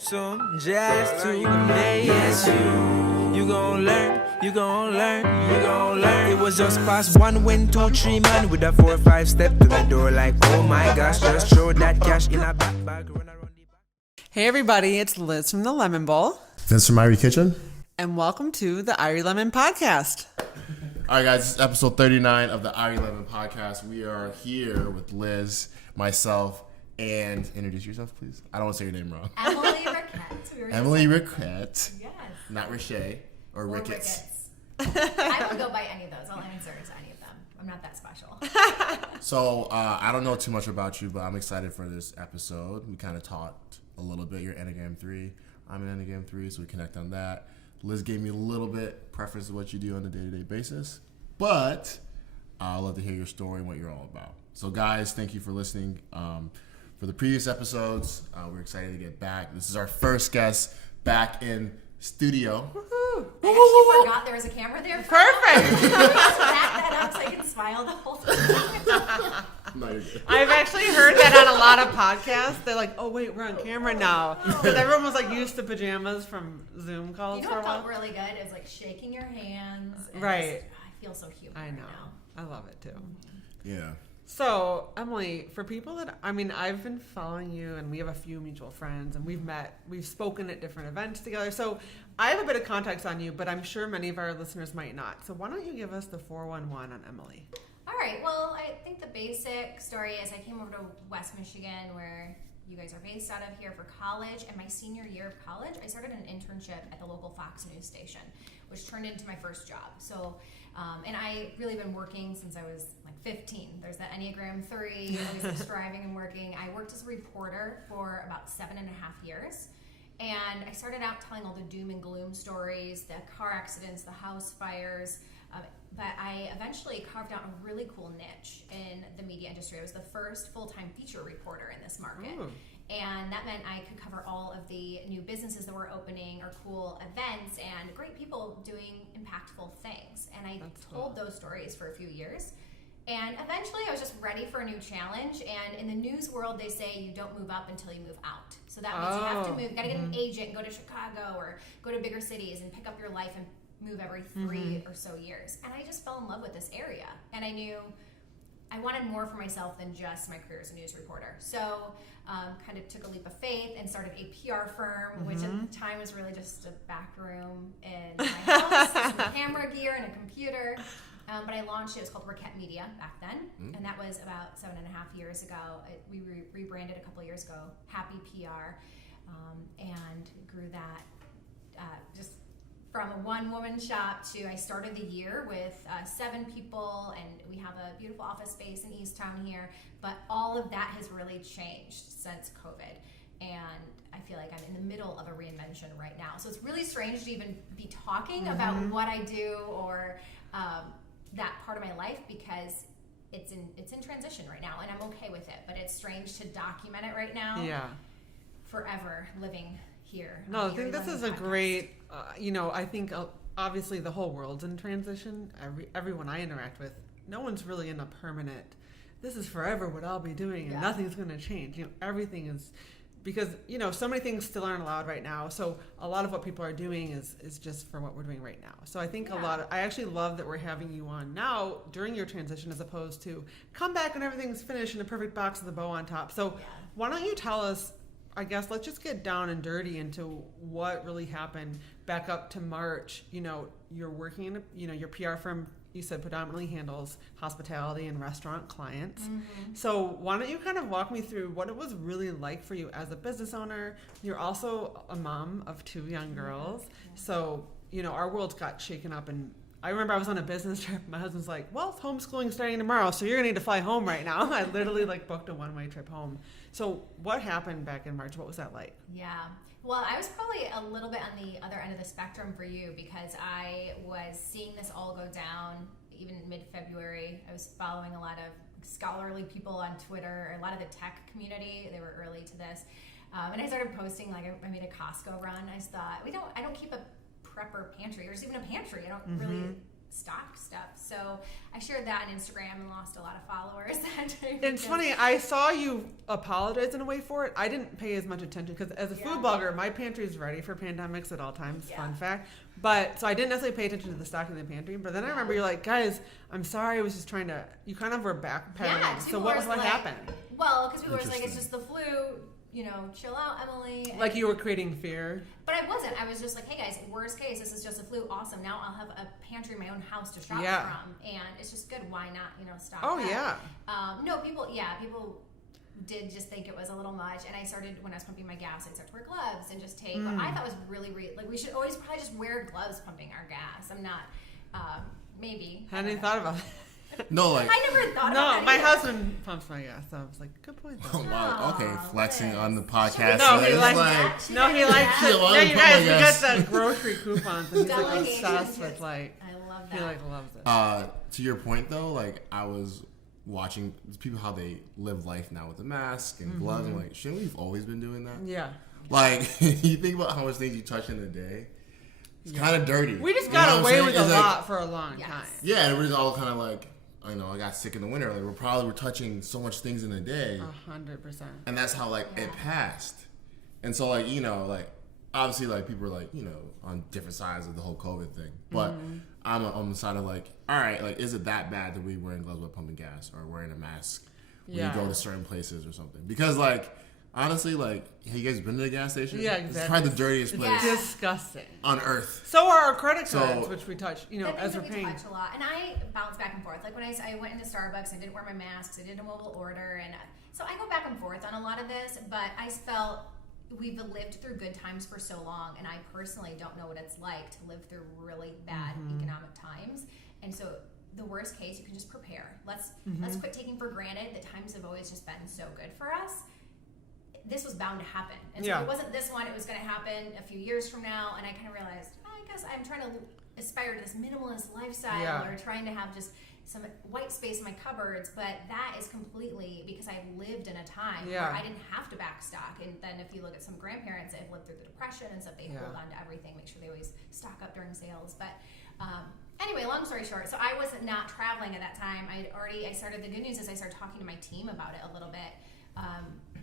Some jazz today, yes you gon' learn, you gon' learn, you gon' learn. It was just past 1, 2, 3 man with a 4, 5 step to the door like, oh my gosh, just throw that cash in a back bag, run around the back. Hey everybody, it's Liz from the Lemon Bowl. Vince from Irie Kitchen. And welcome to the Irie Lemon podcast. All right, guys, this is episode 39 of the Irie Lemon podcast. We are here with Liz, myself, and introduce yourself, please. I don't want to say your name wrong. Emily Richett. Emily Richett. Yes. Not Richett or Ricketts. I would go by any of those. I'll answer to any of them. I'm not that special. So, I don't know too much about you, but I'm excited for this episode. We kind of talked a little bit. You're Enneagram 3. I'm an Enneagram 3, so we connect on that. Liz gave me a little bit preference of what you do on a day-to-day basis, but I'd love to hear your story and what you're all about. So, guys, thank you for listening. For the previous episodes, we're excited to get back. This is our first guest back in studio. Woohoo! I actually forgot there was a camera there. Perfect! Just back that up so I can smile the whole time. No, you're good. I've actually heard that on a lot of podcasts. They're like, oh wait, we're on camera now. Because everyone was like used to pajamas from Zoom calls You know for a what while. felt really good? It was like shaking your hands. And Right. I feel so human I right know. now. I love it too. Yeah. So, Emily, for people that, I've been following you and we have a few mutual friends and we've spoken at different events together. So I have a bit of context on you, but I'm sure many of our listeners might not. So why don't you give us the 411 on Emily? All right. Well, I think the basic story is I came over to West Michigan, where you guys are based out of here, for college. And my senior year of college, I started an internship at the local Fox News station, which turned into my first job. So, and I really been working since I was like 15. There's that Enneagram 3, always like striving and working. I worked as a reporter for about 7.5 years. And I started out telling all the doom and gloom stories, the car accidents, the house fires. But I eventually carved out a really cool niche in the media industry. I was the first full-time feature reporter in this market. Ooh. And that meant I could cover all of the new businesses that were opening or cool events and great people doing impactful things. And I told those stories for a few years. And eventually I was just ready for a new challenge. And in the news world, they say you don't move up until you move out. So that means you have to move. You got to get an agent and go to Chicago or go to bigger cities and pick up your life and move every 3 or so years. And I just fell in love with this area. And I knew I wanted more for myself than just my career as a news reporter. So kind of took a leap of faith and started a PR firm, which at the time was really just a back room in my house, some camera gear and a computer. But I launched it. It was called Richett Media back then. And that was about 7.5 years ago. We rebranded a couple of years ago, Happy PR, and grew that just from a one-woman shop to I started the year with 7 people, and we have a beautiful office space in East Town here. But all of that has really changed since COVID, and I feel like I'm in the middle of a reinvention right now. So it's really strange to even be talking about what I do or that part of my life, because it's in transition right now, and I'm okay with it. But it's strange to document it right now. Yeah. Forever living here. No, I think this is a great, I think obviously the whole world's in transition. Everyone I interact with, no one's really in a permanent, this is forever what I'll be doing and nothing's going to change. Everything is, because, so many things still aren't allowed right now. So a lot of what people are doing is just for what we're doing right now. So I think I actually love that we're having you on now during your transition, as opposed to come back when everything's finished and a perfect box with a bow on top. So why don't you tell us, I guess let's just get down and dirty into what really happened back up to March. You're working in your PR firm, you said, predominantly handles hospitality and restaurant clients. So why don't you kind of walk me through what it was really like for you as a business owner? You're also a mom of 2 young girls. So, our worlds got shaken up, and I remember I was on a business trip. My husband's like, well, it's homeschooling starting tomorrow, so you're going to need to fly home right now. I literally booked a one-way trip home. So what happened back in March? What was that like? Yeah. Well, I was probably a little bit on the other end of the spectrum for you, because I was seeing this all go down even in mid-February. I was following a lot of scholarly people on Twitter, a lot of the tech community. They were early to this. And I started posting, I made a Costco run. I thought, I don't keep a prepper pantry, or just even a pantry. I don't really stock stuff. So I shared that on Instagram and lost a lot of followers. It's funny, I saw you apologize in a way for it. I didn't pay as much attention because as a food blogger, my pantry is ready for pandemics at all times. Fun fact. But so I didn't necessarily pay attention to the stock in the pantry. But then I remember you're like, guys, I'm sorry, I was just trying to. You kind of were backpedaling. So what happened? Well, because people were like, it's just the flu. Chill out, Emily. Like you were creating fear. But I wasn't. I was just like, hey guys, worst case, this is just a flu. Awesome. Now I'll have a pantry in my own house to shop from, and it's just good. Why not, stock? Oh that? No, people did just think it was a little much, and I started when I was pumping my gas. I'd start to wear gloves and just take. What I thought was really like we should always probably just wear gloves pumping our gas. I'm not. Maybe. Hadn't even thought about it. No, like I never thought about No, my either. husband pumps my gas, so I was like, good point. oh, wow, okay, flexing Liz. on the podcast. No, so he it's likes like, No, he likes it. Yeah, well, No, you guys, we yes. got the grocery coupons, and he's like Delegation. obsessed with like. I love He that. like loves it. To your point though, like I was watching people how they live life now with the mask and gloves. I'm like, shouldn't we've always been doing that? Yeah. Like you think about how much things you touch in a day. It's kind of dirty. We just You know got what away I'm with saying? a It's like- lot for a long Yes. time. Yeah, and everybody's all kind of like, I got sick in the winter. Like we're touching so much things in a day, 100%. and that's how like it passed. And so like obviously like people are like on different sides of the whole COVID thing, but I'm on the side of like, all right, like is it that bad that we wearing gloves while pumping gas or wearing a mask when you go to certain places or something? Because like honestly, like have you guys been to the gas station? Yeah, It's exactly. probably the dirtiest place Disgusting. on earth. So are our credit So- cards, which we touch, The as things we're that we paying. touch a lot, and I bounce back and forth. Like when I went into Starbucks, I didn't wear my masks. I did a mobile order, and so I go back and forth on a lot of this. But I felt we've lived through good times for so long, and I personally don't know what it's like to live through really bad economic times. And so the worst case, you can just prepare. Let's quit taking for granted that times have always just been so good for us. This was bound to happen. And so it wasn't this one, it was going to happen a few years from now. And I kind of realized, I guess I'm trying to aspire to this minimalist lifestyle or trying to have just some white space in my cupboards. But that is completely because I lived in a time where I didn't have to backstock. And then if you look at some grandparents that have lived through the Depression and stuff, they hold on to everything, make sure they always stock up during sales. But anyway, long story short, so I was not traveling at that time. I started, the good news is I started talking to my team about it a little bit.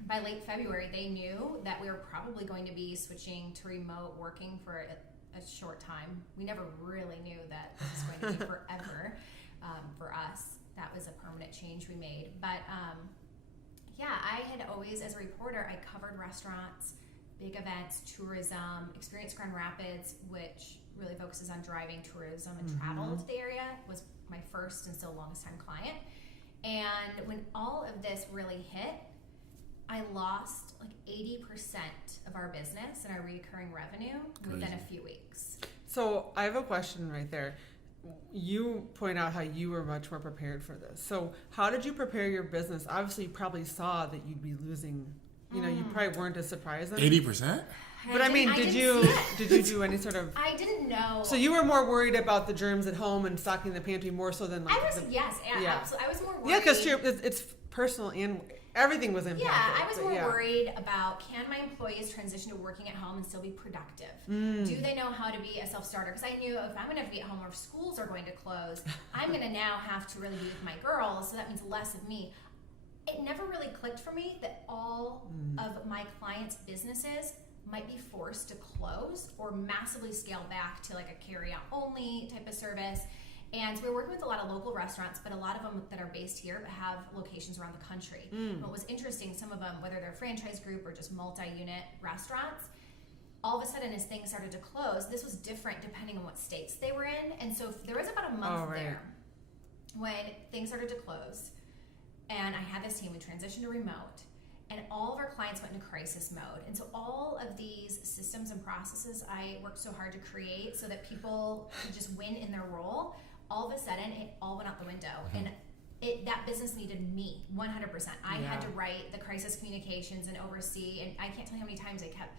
By late February, they knew that we were probably going to be switching to remote working for a short time. We never really knew that this was going to be forever for us. That was a permanent change we made. But I had always, as a reporter, I covered restaurants, big events, tourism, Experience Grand Rapids, which really focuses on driving tourism and travel to the area, was my first and still longest time client. And when all of this really hit, I lost like 80% of our business and our recurring revenue within a few weeks. So I have a question right there. You point out how you were much more prepared for this. So how did you prepare your business? Obviously, you probably saw that you'd be losing. You probably weren't as surprised. 80%? But I mean, did you do any sort of? I didn't know. So you were more worried about the germs at home and stocking the pantry more so than like. Absolutely. I was more worried. Yeah, because it's personal and everything was impacted. Yeah, I was more worried about can my employees transition to working at home and still be productive? Do they know how to be a self-starter? Because I knew if I'm going to have to be at home or if schools are going to close, I'm going to now have to really be with my girls, so that means less of me. It never really clicked for me that all of my clients' businesses might be forced to close or massively scale back to like a carry-out only type of service. And so we're working with a lot of local restaurants, but a lot of them that are based here but have locations around the country. What was interesting, some of them, whether they're a franchise group or just multi-unit restaurants, all of a sudden as things started to close, this was different depending on what states they were in. And so there was about a month there when things started to close. And I had this team, we transitioned to remote. And all of our clients went into crisis mode. And so all of these systems and processes I worked so hard to create so that people could just win in their role, all of a sudden it all went out the window. And that business needed me 100%. I had to write the crisis communications and oversee. And I can't tell you how many times I kept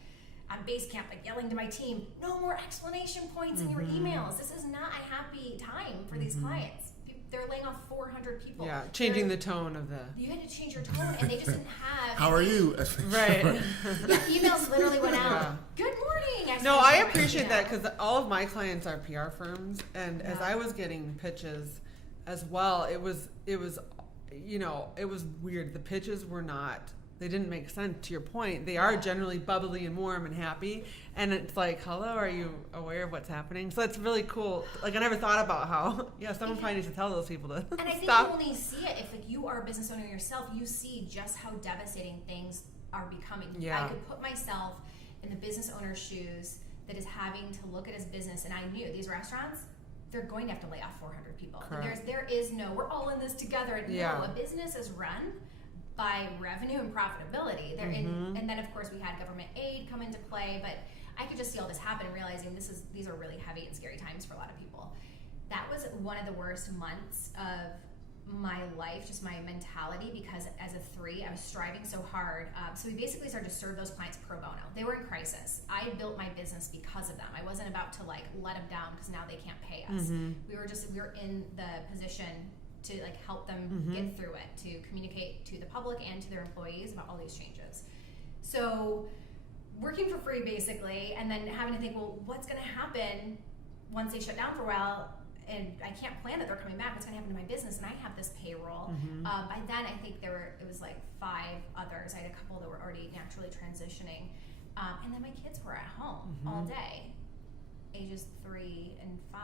on base camp like yelling to my team, no more explanation points in your emails. This is not a happy time for these clients. they're laying off 400 people. Yeah, changing the tone of the. You had to change your tone, and they just didn't have. How are you? Right. Yeah, emails literally went out. Yeah. Good morning. No, I appreciate that because all of my clients are PR firms, and as Yeah. I was getting pitches as well, it was you know, it was weird. The pitches were not. They didn't make sense. To your point, they are generally bubbly and warm and happy, and it's like, hello, are you aware of what's happening? So that's really cool. Like I never thought about how, someone probably needs to tell those people to And I think stop. you only see it if like you are a business owner yourself. You see just how devastating things are becoming. Yeah. I could put myself in the business owner's shoes that is having to look at his business, and I knew these restaurants, they're going to have to lay off 400 people. Correct. There is no, we're all in this together. Yeah. No, a business is run by revenue and profitability. And then of course we had government aid come into play, but I could just see all this happen and realizing these are really heavy and scary times for a lot of people. That was one of the worst months of my life, just my mentality, because as a 3, I was striving so hard. So we basically started to serve those clients pro bono. They were in crisis. I built my business because of them. I wasn't about to like let them down because now they can't pay us. We were in the position to like help them get through it, to communicate to the public and to their employees about all these changes. So working for free basically, and then having to think, well, what's going to happen once they shut down for a while? And I can't plan that they're coming back. What's going to happen to my business? And I have this payroll. By then, I think it was like 5 others. I had a couple that were already naturally transitioning. And then my kids were at home all day, ages 3 and 5.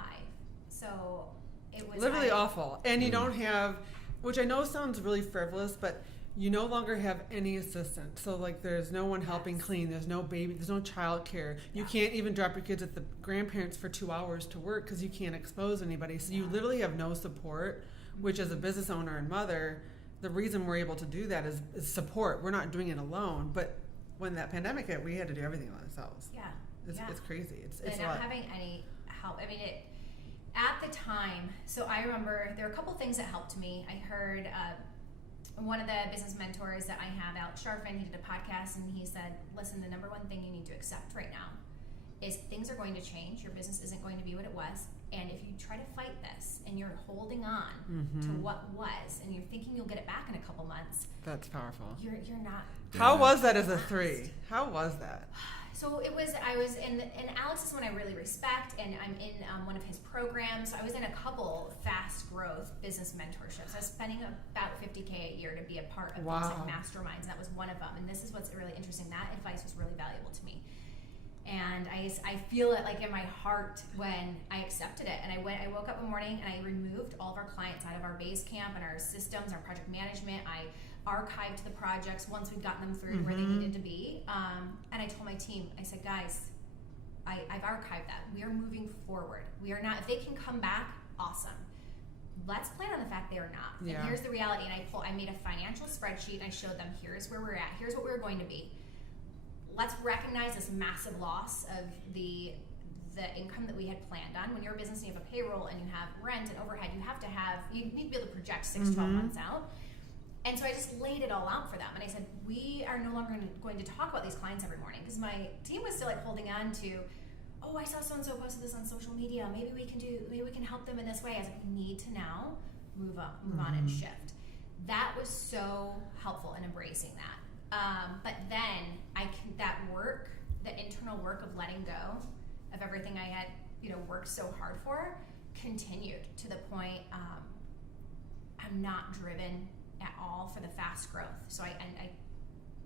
So it was literally awful. And you don't have, which I know sounds really frivolous, but you no longer have any assistant. So like there's no one helping clean, there's no baby, there's no child care. You can't even drop your kids at the grandparents for 2 hours to work because you can't expose anybody. So you literally have no support, which as a business owner and mother, the reason we're able to do that is support. We're not doing it alone. But when that pandemic hit, we had to do everything on ourselves. Yeah. It's crazy. It's and a not lot. having any help. I mean, at the time, so I remember there were a couple things that helped me. I heard one of the business mentors that I have, Alex Sharfin, he did a podcast and he said, listen, the number one thing you need to accept right now is things are going to change. Your business isn't going to be what it was. And if you try to fight this and you're holding on to what was and you're thinking you'll get it back in a couple months, That's powerful. you're not. How was that as a 3? How was that? So I was in, and Alex is someone I really respect, and I'm in one of his programs. I was in a couple fast growth business mentorships. I was spending about $50K a year to be a part of these like masterminds, and that was one of them. And this is what's really interesting. That advice was really valuable to me. And I feel it like in my heart when I accepted it. And I woke up one morning and I removed all of our clients out of our base camp and our systems, our project management. I archived the projects once we'd gotten them through where they needed to be. And I told my team, I said, guys, I've archived that. We are moving forward. We are not, if they can come back, awesome. Let's plan on the fact they are not. Yeah. And here's the reality. And I made a financial spreadsheet and I showed them, here's where we're at. Here's what we're going to be. Let's recognize this massive loss of the income that we had planned on. When you're a business and you have a payroll and you have rent and overhead, you need to be able to project 6-12 months out. And so I just laid it all out for them. And I said, we are no longer going to talk about these clients every morning, because my team was still like holding on to, oh, I saw so-and-so posted this on social media. Maybe we can help them in this way. I was like, we need to now move on and shift. That was so helpful in embracing that. But then that work, the internal work of letting go of everything I had, worked so hard for, continued to the point I'm not driven at all for the fast growth. So I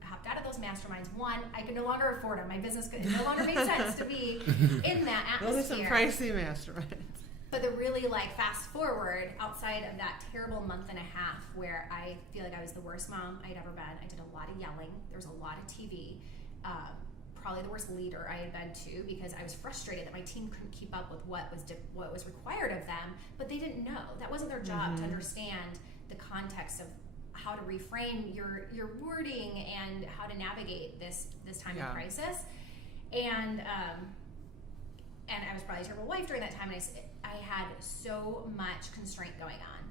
hopped out of those masterminds. One, I could no longer afford them. My business it no longer made sense to be in that atmosphere. Those are some pricey masterminds. But the really fast forward outside of that terrible month and a half where I feel like I was the worst mom I'd ever been. I did a lot of yelling. There was a lot of TV. Probably the worst leader I had been too, because I was frustrated that my team couldn't keep up with what was required of them, but they didn't know. That wasn't their job to understand the context of how to reframe your wording and how to navigate this time of crisis. And I was probably a terrible wife during that time, and I had so much constraint going on.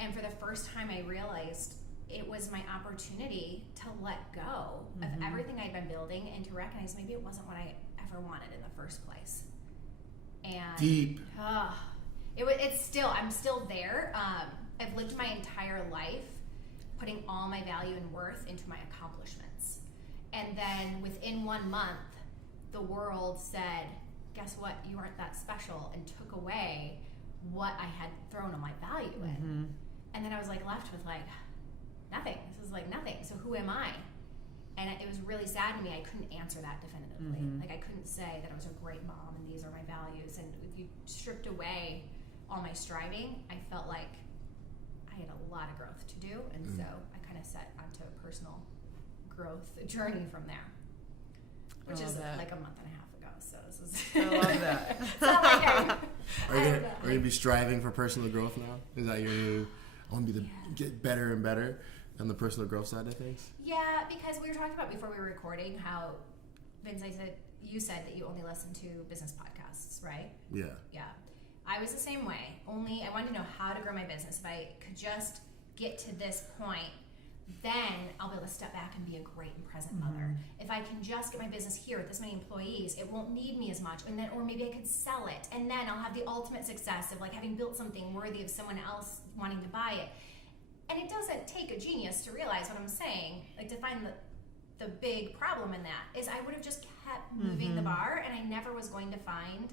And for the first time, I realized it was my opportunity to let go of everything I'd been building and to recognize maybe it wasn't what I ever wanted in the first place. And deep. I'm still there. I've lived my entire life putting all my value and worth into my accomplishments. And then within 1 month, the world said, guess what? You aren't that special, and took away what I had thrown all my value in. And then I was like left with like, nothing. This is like nothing. So who am I? And it was really sad to me. I couldn't answer that definitively. Like I couldn't say that I was a great mom and these are my values. And if you stripped away all my striving, I felt like I had a lot of growth to do. And so I kind of set onto a personal growth journey from there, which is like a month and a half ago. So this is I love that. It's not like Are you gonna be striving for personal growth now? Is that your new? I want to get better and better on the personal growth side of things. Yeah, because we were talking about before we were recording how Vince, you said that you only listen to business podcasts, right? Yeah. Yeah. I was the same way. Only I wanted to know how to grow my business. If I could just get to this point, then I'll be able to step back and be a great and present mother. If I can just get my business here with this many employees, it won't need me as much. And then, or maybe I could sell it, and then I'll have the ultimate success of like having built something worthy of someone else wanting to buy it. And it doesn't take a genius to realize what I'm saying. Like to find the big problem in that is I would have just kept moving the bar, and I never was going to find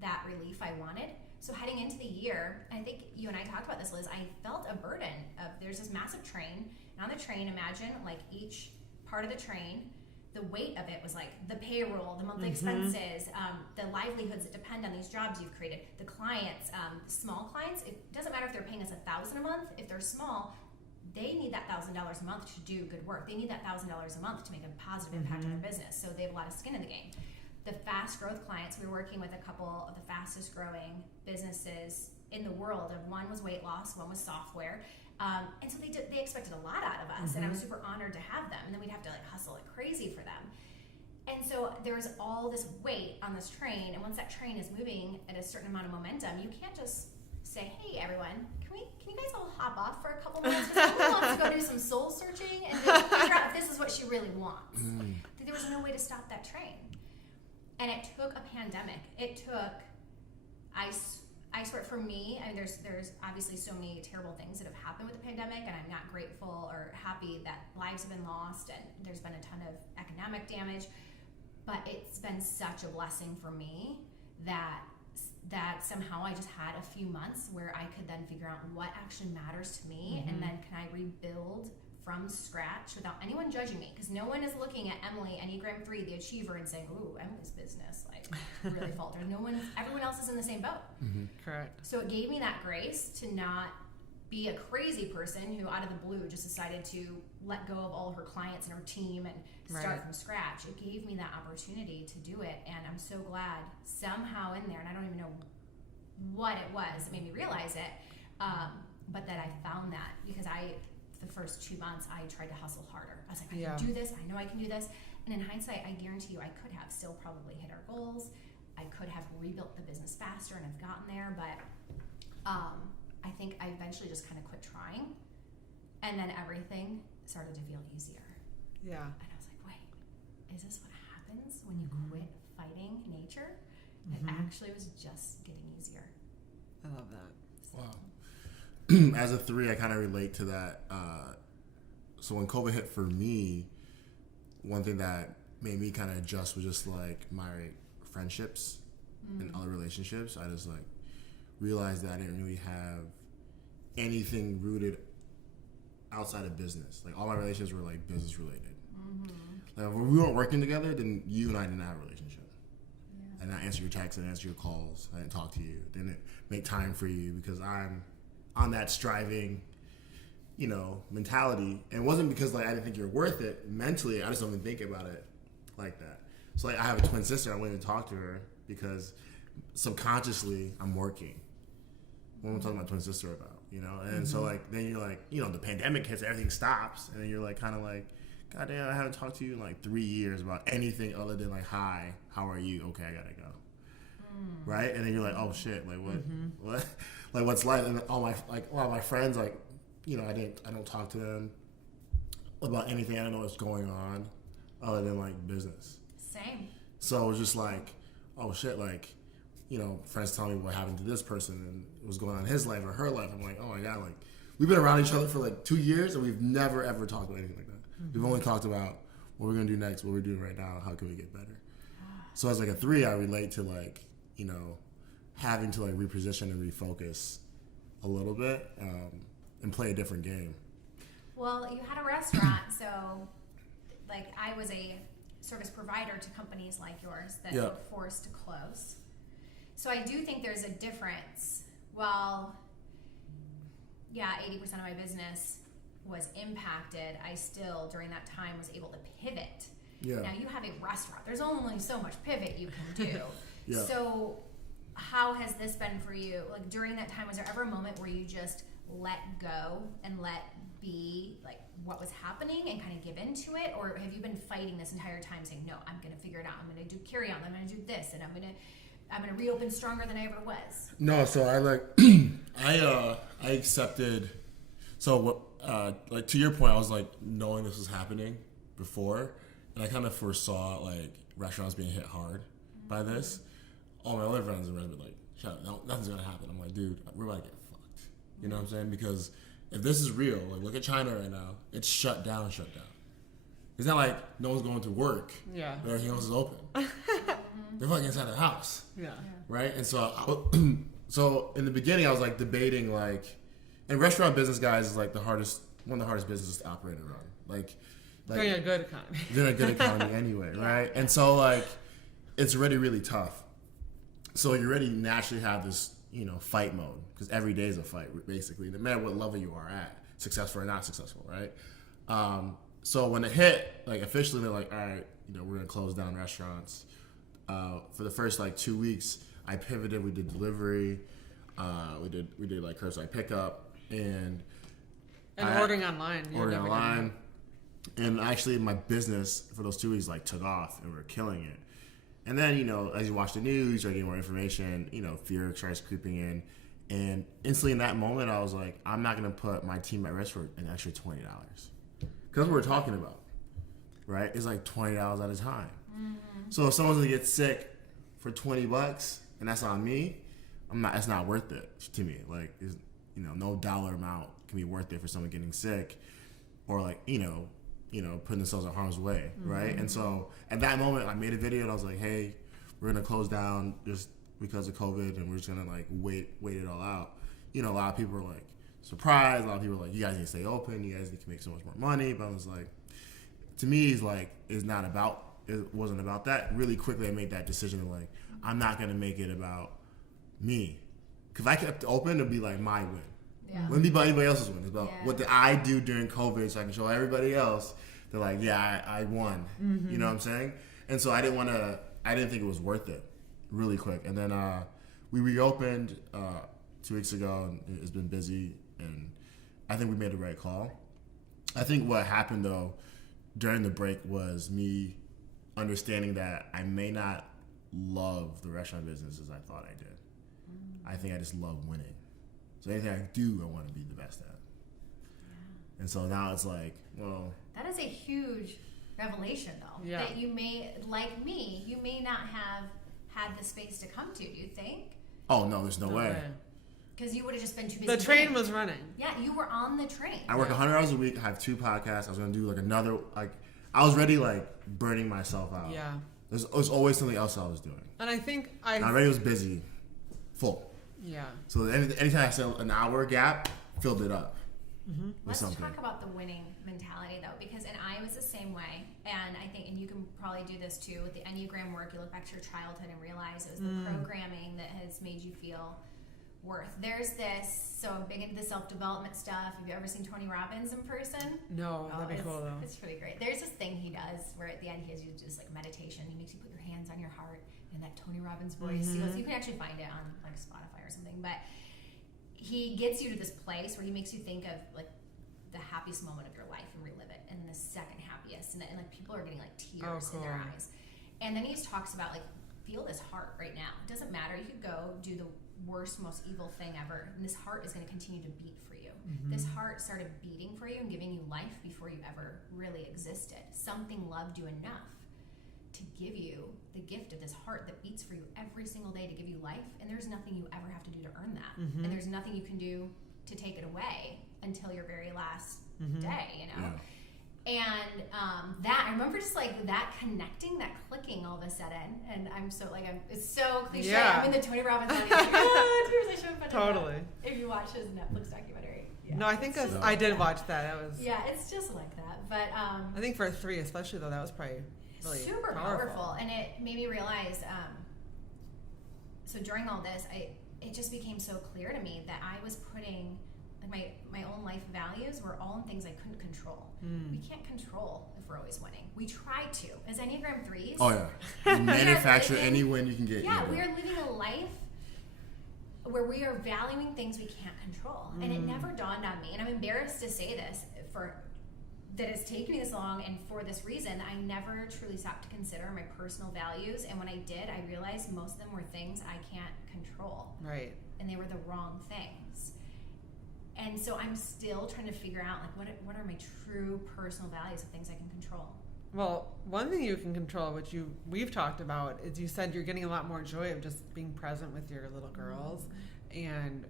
that relief I wanted. So heading into the year, I think you and I talked about this, Liz, I felt a burden of there's this massive train. And on the train, imagine like each part of the train, the weight of it was like the payroll, the monthly expenses, the livelihoods that depend on these jobs you've created, the clients, small clients. It doesn't matter if they're paying us $1,000 a month. If they're small, they need that $1,000 a month to do good work. They need that $1,000 a month to make a positive impact on their business. So they have a lot of skin in the game. The fast growth clients, we were working with a couple of the fastest growing businesses in the world. One was weight loss, one was software. And so they expected a lot out of us, and I was super honored to have them. And then we'd have to like hustle like crazy for them. And so there was all this weight on this train, and once that train is moving at a certain amount of momentum, you can't just say, "Hey, everyone, can you guys all hop off for a couple minutes? Who wants to go do some soul searching and then figure out if this is what she really wants?" There was no way to stop that train, and it took a pandemic. It took I swear, for me, I mean, there's obviously so many terrible things that have happened with the pandemic, and I'm not grateful or happy that lives have been lost, and there's been a ton of economic damage. But it's been such a blessing for me that somehow I just had a few months where I could then figure out what actually matters to me, and then can I rebuild from scratch without anyone judging me, because no one is looking at Emily, Enneagram 3, the achiever, and saying, "Ooh, Emily's business like really faltered." Everyone else is in the same boat. Correct. So it gave me that grace to not be a crazy person who out of the blue just decided to let go of all of her clients and her team and start from scratch. It gave me that opportunity to do it, and I'm so glad somehow in there, and I don't even know what it was that made me realize it, but that I found that, because the first 2 months, I tried to hustle harder. I was like, I can do this. I know I can do this. And in hindsight, I guarantee you I could have still probably hit our goals. I could have rebuilt the business faster and have gotten there. But I think I eventually just kind of quit trying. And then everything started to feel easier. Yeah. And I was like, wait, is this what happens when you quit fighting nature? It actually was just getting easier. I love that. Wow. As a 3, I kind of relate to that. So when COVID hit for me, one thing that made me kind of adjust was just like my friendships and other relationships. I just like realized that I didn't really have anything rooted outside of business. Like all my relationships were like business related. Like when we weren't working together, then you and I didn't have a relationship. I didn't answer your texts, I didn't answer your calls, I didn't talk to you, didn't make time for you, because I'm on that striving, mentality. And it wasn't because like I didn't think you're worth it mentally. I just don't even think about it like that. So like I have a twin sister. I wouldn't even talk to her because subconsciously I'm working. What am I talking to my twin sister about? And so like then you're like, the pandemic hits, everything stops, and then you're like kind of like, God damn, I haven't talked to you in like 3 years about anything other than like, hi, how are you? Okay, I gotta go. Right? And then you're like, oh shit, like what like what's life? And all my like a lot of my friends, like, I don't talk to them about anything. I don't know what's going on other than like business. Same. So it was just like, oh shit, like, friends telling me what happened to this person and what was going on in his life or her life. I'm like, oh my God, like we've been around each other for like 2 years and we've never ever talked about anything like that. We've only talked about what we're gonna do next, what we're doing right now, how can we get better. So as like a 3, I relate to like, having to like reposition and refocus a little bit and play a different game. Well, you had a restaurant, so like I was a service provider to companies like yours that were forced to close. So I do think there's a difference. Well, 80% of my business was impacted. I still, during that time, was able to pivot. Yeah. Now you have a restaurant. There's only so much pivot you can do. Yeah. So how has this been for you? Like during that time, was there ever a moment where you just let go and let be like what was happening and kind of give into it? Or have you been fighting this entire time saying, no, I'm going to figure it out. I'm going to do carry on. I'm going to do this. And I'm going to reopen stronger than I ever was. No, so I like, I accepted, so what, like to your point, I was like knowing this was happening before, and I kind of foresaw like restaurants being hit hard by this. All my other friends were like, shut up, no, nothing's gonna happen. I'm like, dude, we're about to get fucked. You know what I'm saying? Because if this is real, like look at China right now, it's shut down. It's not like no one's going to work. Yeah. Everything else is open. They're fucking inside the house. Yeah. Right? And so so in the beginning I was like debating like, and restaurant business, guys, is like one of the hardest businesses to operate around. Like They're in a good economy. They're in a good economy anyway, right? And so like it's already really tough. So you already naturally have this, fight mode because every day is a fight, basically, no matter what level you are at, successful or not successful, right? So when it hit, like officially, they're like, all right, we're gonna close down restaurants. For the first like 2 weeks, I pivoted. We did delivery. We did like curbside pickup and ordering online. Ordering online, and actually my business for those 2 weeks like took off and we were killing it. And then, as you watch the news, you start getting more information, fear starts creeping in. And instantly in that moment, I was like, I'm not going to put my team at risk for an extra $20. Because that's what we're talking about, right? It's like $20 at a time. Mm-hmm. So if someone's going to get sick for $20 and that's on me, it's not worth it to me. Like, no dollar amount can be worth it for someone getting sick or like, putting themselves in harm's way, right? Mm-hmm. And so at that moment, I made a video and I was like, hey, we're going to close down just because of COVID and we're just going to like wait it all out. A lot of people were like surprised. A lot of people were like, you guys need to stay open. You guys need to make so much more money. But I was like, to me, it wasn't about that. Really quickly, I made that decision of like, I'm not going to make it about me. Because if I kept open, it'd be like my win. Yeah. It wouldn't be about anybody else's win. It's about what did I do during COVID so I can show everybody else. They're like, yeah, I won. Mm-hmm. You know what I'm saying? And so I didn't think it was worth it really quick. And then we reopened 2 weeks ago and it's been busy and I think we made the right call. I think what happened though during the break was me understanding that I may not love the restaurant business as I thought I did. I think I just love winning. So anything I do, I want to be the best at. Yeah. And so now it's like, well... That is a huge revelation, though. Yeah. That you may, like me, you may not have had the space to come to, do you think? Oh, no, there's no way. Because you would have just been too busy. The train was running. Yeah, you were on the train. I work 100 hours a week. I have 2 podcasts. I was going to do like another... I was already like burning myself out. Yeah. There's always something else I was doing. And I think I already was busy. Full. Yeah. So anytime I said an hour gap, filled it up. Mm-hmm. Let's talk about the winning mentality though, because I was the same way, and I think, and you can probably do this too with the Enneagram work. You look back to your childhood and realize it was the programming that has made you feel worth. There's this, so I'm big into the self-development stuff. Have you ever seen Tony Robbins in person? No, that'd be cool though. It's pretty great. There's this thing he does where at the end he has you just like meditation. He makes you put your hands on your heart in that Tony Robbins voice. Mm-hmm. You can actually find it on like Spotify or something, but he gets you to this place where he makes you think of like the happiest moment of your life and relive it, and the second happiest, and like people are getting like tears in their eyes. And then he just talks about like, feel this heart right now. It doesn't matter. You could go do the worst, most evil thing ever, and this heart is going to continue to beat for you. Mm-hmm. This heart started beating for you and giving you life before you ever really existed. Something loved you enough to give you the gift of this heart that beats for you every single day to give you life, and there's nothing you ever have to do to earn that. Mm-hmm. And there's nothing you can do to take it away until your very last day, you know? Yeah. And that, I remember just like that connecting, that clicking all of a sudden. And I'm so like, it's so cliche. Yeah. I'm in the Tony Robbins audience. Like, oh, tears, I should have Totally. If you watch his Netflix documentary. Yeah. No, I think It's just I like did that. watch that. That was. Yeah, it's just like that. But I think for 3 especially though, that was probably really super powerful. And it made me realize, so during all this, it just became so clear to me that I was putting my own life values were all in things I couldn't control. We can't control if we're always winning. We try to. As Enneagram 3s. Oh yeah. You manufacture living- any win you can get. Yeah, you we know. are living a life where we are valuing things we can't control. And it never dawned on me, and I'm embarrassed to say this that it's taken me this long, and for this reason, I never truly stopped to consider my personal values. And when I did, I realized most of them were things I can't control. Right. And they were the wrong things. And so I'm still trying to figure out like what are my true personal values of things I can control. Well, one thing you can control, which we've talked about, is you said you're getting a lot more joy of just being present with your little girls, and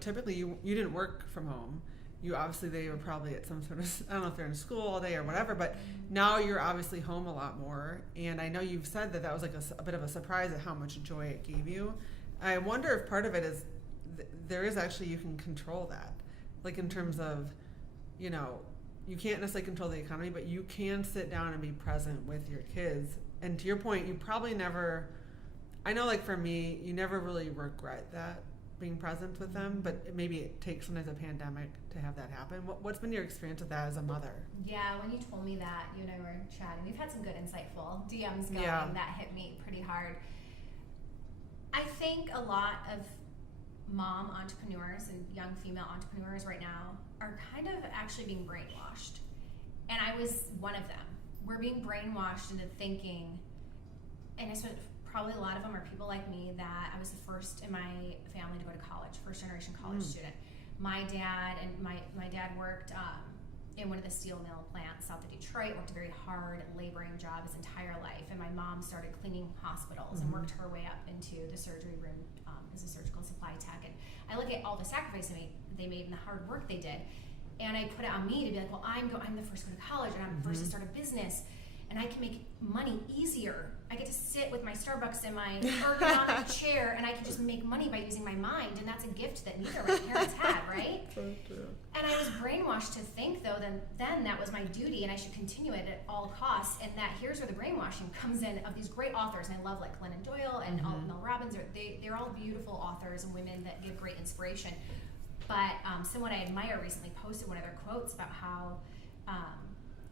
typically you didn't work from home. You obviously, they were probably at some sort of, I don't know if they're in school all day or whatever, but now you're obviously home a lot more. And I know you've said that was like a bit of a surprise at how much joy it gave you. I wonder if part of it is there is actually, you can control that. Like in terms of, you can't necessarily control the economy, but you can sit down and be present with your kids. And to your point, you probably never, I know like for me, you never really regret that, being present with them, but maybe it takes sometimes a pandemic to have that happen. What's been your experience with that as a mother? Yeah, when you told me that, you and I were chatting, we've had some good insightful DMs going that hit me pretty hard. I think a lot of mom entrepreneurs and young female entrepreneurs right now are kind of actually being brainwashed. And I was one of them. We're being brainwashed into thinking, and I said probably a lot of them are people like me, that I was the first in my family to go to college, first generation college student. My dad worked in one of the steel mill plants south of Detroit, worked a very hard laboring job his entire life, and my mom started cleaning hospitals and worked her way up into the surgery room as a surgical supply tech. And I look at all the sacrifice they made and the hard work they did, and I put it on me to be like, well, I'm the first to go to college, and I'm the first to start a business, and I can make money easier. I get to sit with my Starbucks in my ergonomic chair, and I can just make money by using my mind, and that's a gift that neither of my parents had, right? So true. And I was brainwashed to think, though, then that was my duty, and I should continue it at all costs. And that here's where the brainwashing comes in of these great authors, and I love like Glennon Doyle and Mel Robbins. They're all beautiful authors and women that give great inspiration. But someone I admire recently posted one of their quotes about how,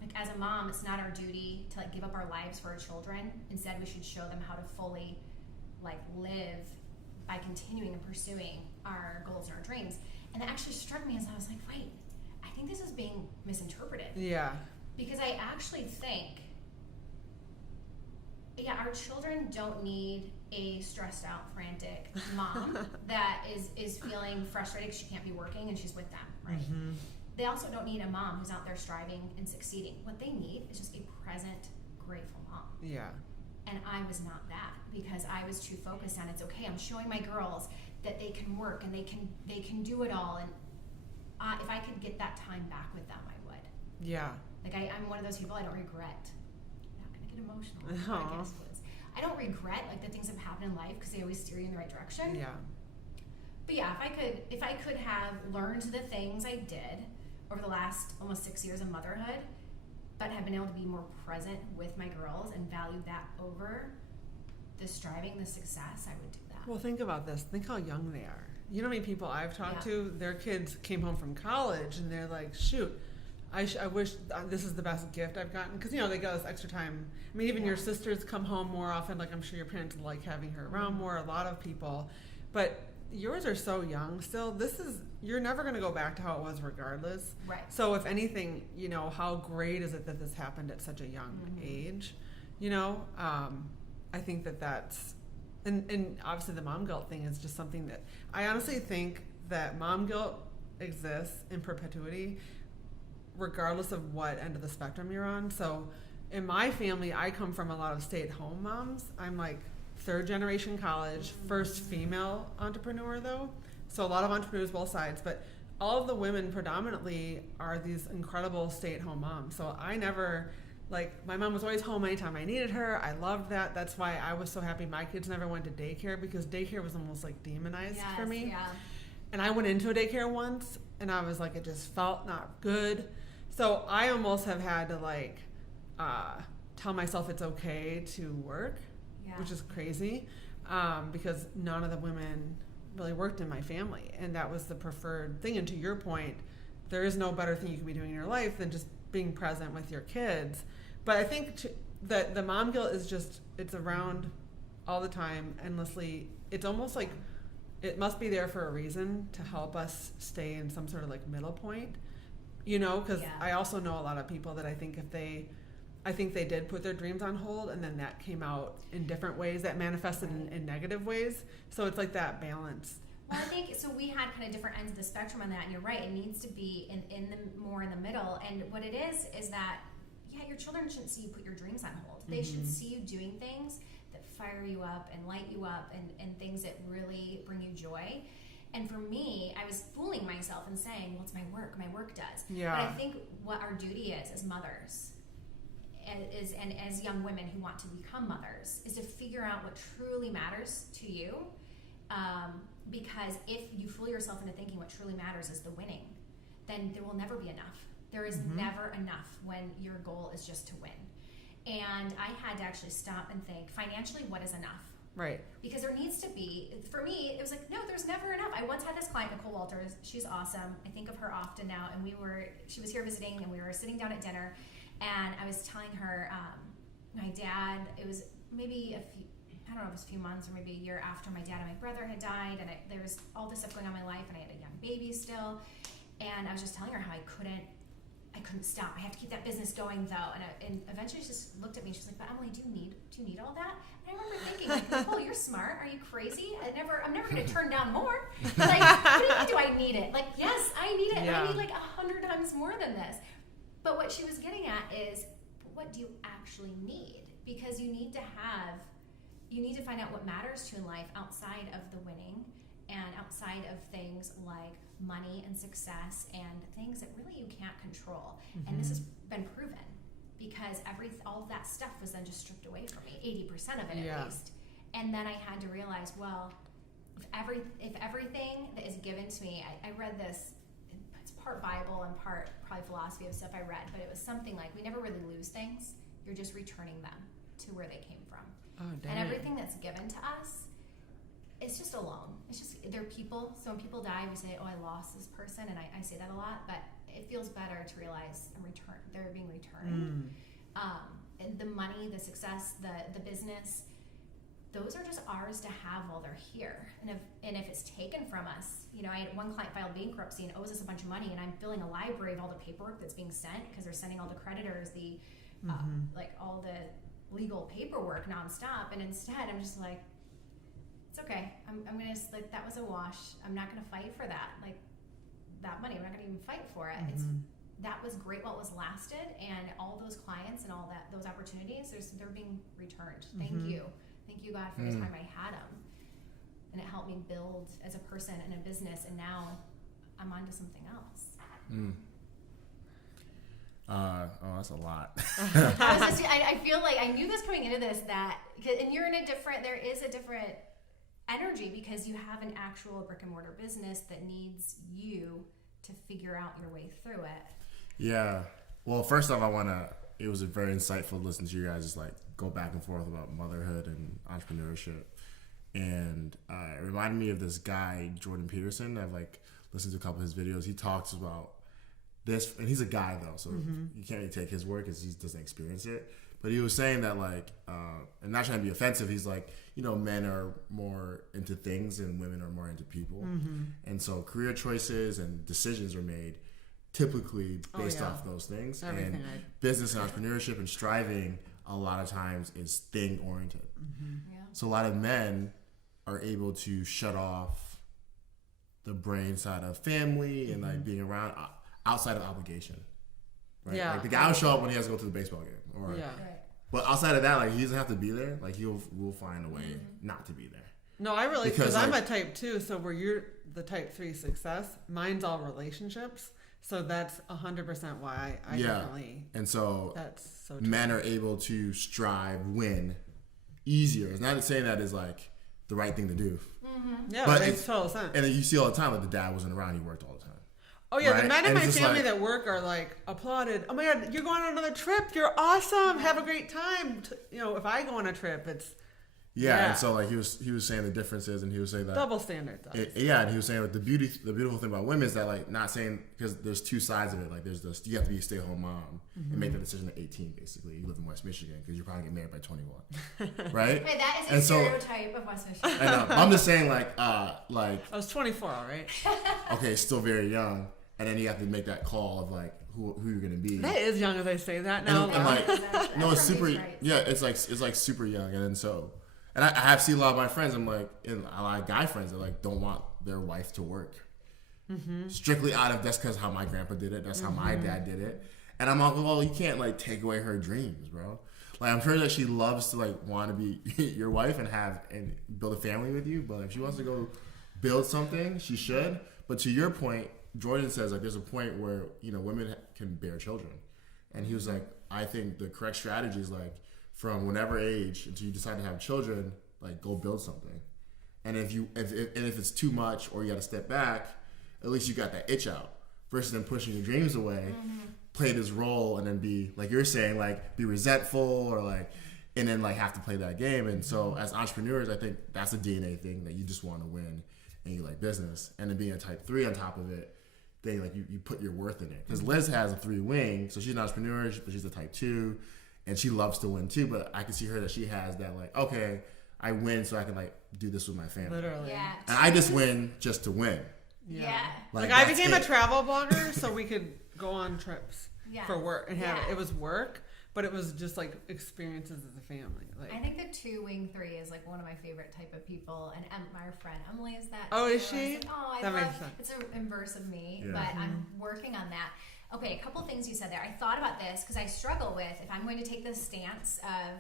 like as a mom, it's not our duty to like give up our lives for our children. Instead, we should show them how to fully like live by continuing and pursuing our goals and our dreams. And that actually struck me as I was like, wait, I think this is being misinterpreted. Yeah. Because I actually think, our children don't need a stressed out, frantic mom that is feeling frustrated because she can't be working and she's with them, right? They also don't need a mom who's out there striving and succeeding. What they need is just a present, grateful mom. Yeah. And I was not that, because I was too focused on it's okay, I'm showing my girls that they can work and they can do it all. And if I could get that time back with them, I would. Yeah. Like I'm one of those people I don't regret. I'm not gonna get emotional. Aw. Podcast was. I don't regret like the things that happen in life because they always steer you in the right direction. Yeah. But yeah, if I could have learned the things I did over the last almost 6 years of motherhood, but have been able to be more present with my girls and value that over the striving, the success, I would do that. Well, think about this. Think how young they are. You know how many people I've talked Yeah. to, their kids came home from college and they're like, shoot, I wish this is the best gift I've gotten. Because, they got this extra time. I mean, even your sisters come home more often. Like, I'm sure your parents like having her around more, a lot of people. But yours are so young still. You're never going to go back to how it was regardless. Right. So if anything, how great is it that this happened at such a young age? I think that's, and obviously the mom guilt thing is just something that I honestly think that mom guilt exists in perpetuity regardless of what end of the spectrum you're on. So in my family, I come from a lot of stay-at-home moms. I'm like third generation college, first female entrepreneur though. So a lot of entrepreneurs both sides, but all of the women predominantly are these incredible stay-at-home moms. So I never, like, my mom was always home anytime I needed her. I loved that. That's why I was so happy my kids never went to daycare, because daycare was almost like demonized for me. Yeah. And I went into a daycare once and I was like, it just felt not good. So I almost have had to like tell myself it's okay to work, which is crazy, because none of the women really worked in my family, and that was the preferred thing. And to your point, there is no better thing you can be doing in your life than just being present with your kids. But I think that the mom guilt is just, it's around all the time, endlessly. It's almost like it must be there for a reason, to help us stay in some sort of like middle point, because I also know a lot of people that I think they did put their dreams on hold, and then that came out in different ways that manifested in negative ways. So it's like that balance. Well, I think so. We had kind of different ends of the spectrum on that, and you're right. It needs to be in the more in the middle. And what it is that your children shouldn't see you put your dreams on hold. They should see you doing things that fire you up and light you up, and things that really bring you joy. And for me, I was fooling myself and saying, well, it's my work. My work does. Yeah. But I think what our duty is as mothers and as young women who want to become mothers is to figure out what truly matters to you. Because if you fool yourself into thinking what truly matters is the winning, then there will never be enough. There is never enough when your goal is just to win. And I had to actually stop and think, financially, what is enough? Right. Because there needs to be, for me, it was like, no, there's never enough. I once had this client, Nicole Walters. She's awesome. I think of her often now. And she was here visiting, and we were sitting down at dinner, and I was telling her, my dad, it was maybe I don't know if it was a few months or maybe a year after my dad and my brother had died, and there was all this stuff going on in my life, and I had a young baby still, and I was just telling her how I couldn't stop. I have to keep that business going though, and eventually she just looked at me. She's like, "But Emily, do you need all that?" And I remember thinking, like, "Nicole, you're smart. Are you crazy? I'm never going to turn down more. Like, what do you mean? Do I need it? Like, yes, I need it. Yeah. I need like 100 times more than this." But what she was getting at is, what do you actually need? Because you need to find out what matters to you in life outside of the winning and outside of things like money and success and things that really you can't control. And this has been proven, because all of that stuff was then just stripped away from me, 80% of it at least. And then I had to realize, well, if everything that is given to me, I read this, it's part Bible and part probably philosophy of stuff I read, but it was something like, we never really lose things, you're just returning them to where they came from. Oh, dang. And everything that's given to us, it's just a loan. It's just, they're people. So when people die, we say, "Oh, I lost this person," and I say that a lot. But it feels better to realize they're being returned. And the money, the success, the business, those are just ours to have while they're here. And if it's taken from us, I had one client filed bankruptcy and owes us a bunch of money, and I'm filling a library of all the paperwork that's being sent, because they're sending all the creditors like all the legal paperwork nonstop, and instead I'm just like, it's okay. I'm gonna just, like, that was a wash. I'm not gonna fight for that. Like, that money, I'm not gonna even fight for it. That was great while it was lasted, and all those clients and all those opportunities, they're being returned. Thank you, God, for the time I had them, and it helped me build as a person and a business. And now I'm on to something else. That's a lot. I feel like I knew this coming into this, and there is a different energy, because you have an actual brick and mortar business that needs you to figure out your way through it. Yeah. Well, first off, it was very insightful to listen to you guys like go back and forth about motherhood and entrepreneurship. And it reminded me of this guy, Jordan Peterson. I've listened to a couple of his videos. He talks about this, and he's a guy though, so you can't really take his word because he doesn't experience it. But he was saying that and not trying to be offensive, he's like, men are more into things and women are more into people. And so career choices and decisions are made typically based off those things. Everything, business and entrepreneurship and striving a lot of times is thing oriented. So a lot of men are able to shut off the brain side of family and being around outside of obligation. Right? The guy will show up when he has to go to the baseball game. or Yeah. but outside of that, like he doesn't have to be there. Like we'll find a way not to be there. No, I relate Because, because I'm like- a type 2, so where you're the type 3 success, mine's all relationships. So that's 100% why I definitely. And so That's so true. men are able to strive, win easier. It's not saying that is like the right thing to do. Yeah, but it makes it's- total sense. And then you see all the time, like the dad wasn't around, he worked all the time. Oh yeah, right? the men in And my it's just family like- that work are like applauded. Oh my god, you're going on another trip. You're awesome. Have a great time. You know, if I go on a trip, it's Yeah, and so like he was saying the differences, and he was saying that double standards. and he was saying like the beautiful thing about women is that like not saying because there's two sides of it. Like there's this, you have to be a stay-at-home mom and make that decision at 18. Basically, you live in West Michigan because you're probably get married by 21, right? Hey, that is a And so- stereotype of West Michigan. I know. I'm just saying like I was 24, all right. okay, still very young, and then you have to make that call of like who you're gonna be. That is young as I say that And now. I'm like, That's no, it's from super. these rights. Yeah, it's like super young, and then so, and I have seen a lot of my friends. I'm like, and a lot of guy friends that like don't want their wife to work, strictly out of that's because how my grandpa did it. That's how my dad did it, and I'm like, well, you can't like take away her dreams, bro. Like I'm sure that she loves to like want to be your wife and build a family with you, but if she wants to go build something, she should. But to your point, Jordan says like there's a point where women can bear children, and he was like, I think the correct strategy is like from whenever age until you decide to have children, like go build something, and if it's too much or you got to step back, at least you got that itch out versus them pushing your dreams away, play this role and then be like you're saying like be resentful or like and then like have to play that game. And so as entrepreneurs, I think that's a DNA thing that you just want to win and you like business, and then being a type 3 on top of it. Thing like you put your worth in it because Liz has a 3 wing, so she's an entrepreneur, but she's a type 2, and she loves to win too. But I can see her that she has that like, okay, I win so I can like do this with my family. Literally. Yeah. And I just win just to win. Yeah. Like I that's became a it. travel blogger so we could go on trips Yeah. for work and have Yeah. it was work, but it was just like experiences as a family. Like I think the 2 wing 3 is like one of my favorite type of people, and my friend Emily is that. Oh, too. is she? I was like, oh, I That love makes sense. it's an inverse of me, Yeah. but I'm working on that. Okay, a couple things you said there. I thought about this because I struggle with if I'm going to take this stance of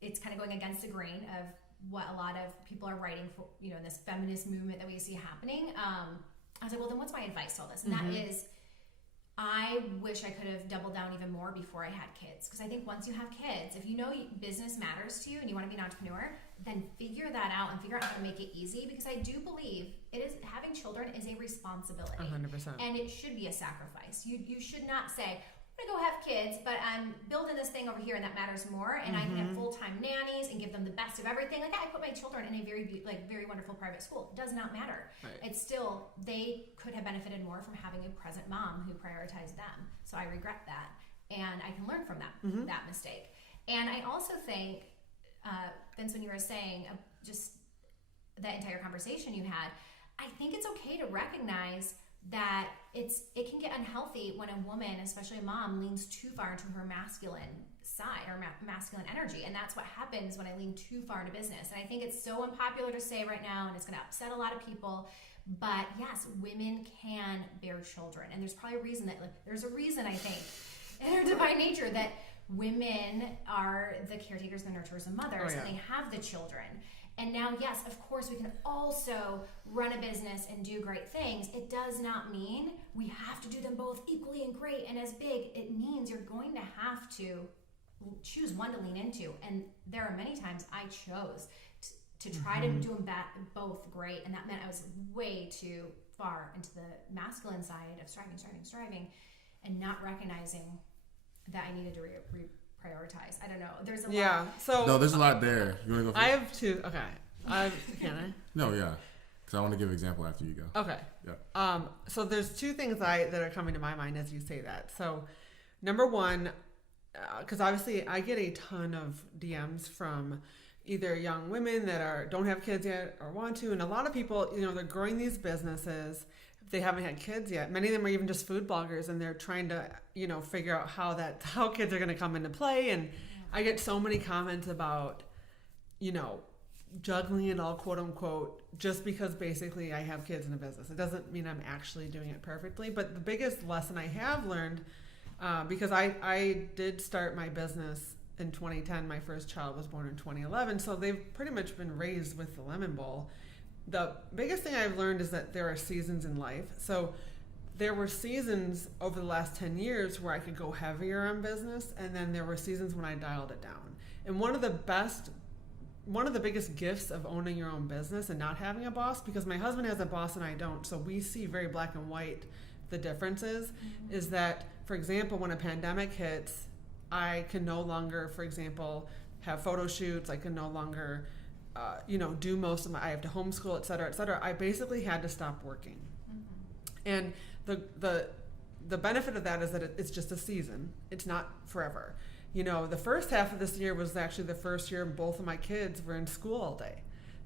it's kind of going against the grain of what a lot of people are writing for, in this feminist movement that we see happening. I was like, well, then what's my advice to all this? And that is, I wish I could have doubled down even more before I had kids. Because I think once you have kids, if you know business matters to you and you want to be an entrepreneur, then figure that out and figure out how to make it easy. Because I do believe having children is a responsibility. 100%. And it should be a sacrifice. You should not say, I'm going to go have kids, but I'm building this thing over here and that matters more. And I can have full-time nannies and give them the best of everything. Like I put my children in a very wonderful private school. It does not matter. Right. It's still, they could have benefited more from having a present mom who prioritized them. So I regret that. And I can learn from that mistake. And I also think, Vince, when you were saying just that entire conversation you had, I think it's okay to recognize that it can get unhealthy when a woman, especially a mom, leans too far into her masculine side or masculine energy. And that's what happens when I lean too far into business. And I think it's so unpopular to say right now, and it's going to upset a lot of people. But yes, women can bear children. And there's probably a reason there's a reason, I think, in their divine nature that women are the caretakers, the nurturers, and mothers, and they have the children. And now, yes, of course, we can also run a business and do great things. It does not mean we have to do them both equally and great and as big. It means you're going to have to choose one to lean into. And there are many times I chose to try to do them both great. And that meant I was way too far into the masculine side of striving, and not recognizing that I needed to prioritize. I don't know. There's a lot. Yeah. So No, there's a lot there. You want to go first? I have 2. Okay. Can I? No, yeah. Because I want to give an example after you go. Okay. Yeah. So there's 2 things that are coming to my mind as you say that. So number one, because obviously I get a ton of DMs from either young women that don't have kids yet or want to, and a lot of people, they're growing these businesses. They haven't had kids yet. Many of them are even just food bloggers, and they're trying to, figure out how kids are going to come into play. And I get so many comments about, juggling it all, quote unquote, just because basically I have kids in a business. It doesn't mean I'm actually doing it perfectly. But the biggest lesson I have learned because I did start my business in 2010. My first child was born in 2011, so they've pretty much been raised with the Lemon Bowl. The biggest thing I've learned is that there are seasons in life. So there were seasons over the last 10 years where I could go heavier on business, and then there were seasons when I dialed it down. And one of the biggest gifts of owning your own business and not having a boss, because my husband has a boss and I don't, so we see very black and white the differences, is that, for example, when a pandemic hits, I can no longer, for example, have photo shoots. I can no longer, do most of I have to homeschool, et cetera, et cetera. I basically had to stop working. And the benefit of that is that it's just a season. It's not forever. The first half of this year was actually the first year both of my kids were in school all day.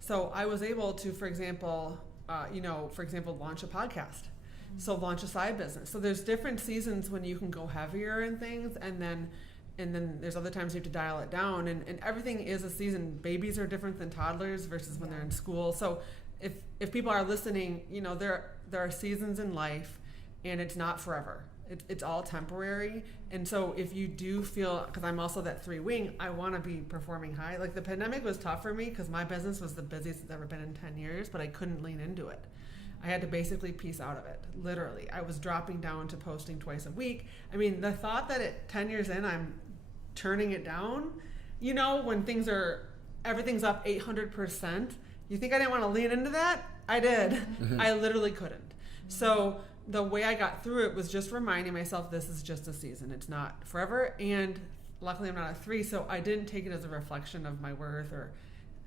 So I was able to, for example, launch a podcast. So launch a side business. So there's different seasons when you can go heavier in things, and then there's other times you have to dial it down, and everything is a season. Babies are different than toddlers versus when they're in school. So if people are listening, there are seasons in life, and it's not forever. It's all temporary. And so if you do feel, because I'm also that 3 wing, I want to be performing high. Like the pandemic was tough for me because my business was the busiest it's ever been in 10 years, but I couldn't lean into it. I had to basically piece out of it, literally. I was dropping down to posting twice a week. I mean, the thought that at 10 years in, I'm turning it down, when everything's up 800%, you think I didn't want to lean into that? I did. I literally couldn't. So the way I got through it was just reminding myself this is just a season. It's not forever. And luckily I'm not a 3, so I didn't take it as a reflection of my worth or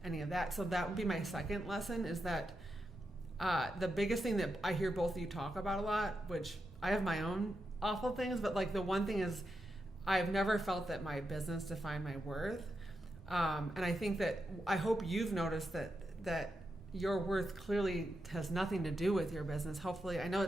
any of that. So that would be my second lesson, is that the biggest thing that I hear both of you talk about a lot, which I have my own awful things, but like the one thing is I've never felt that my business defined my worth. And I think that I hope you've noticed that your worth clearly has nothing to do with your business. Hopefully, I know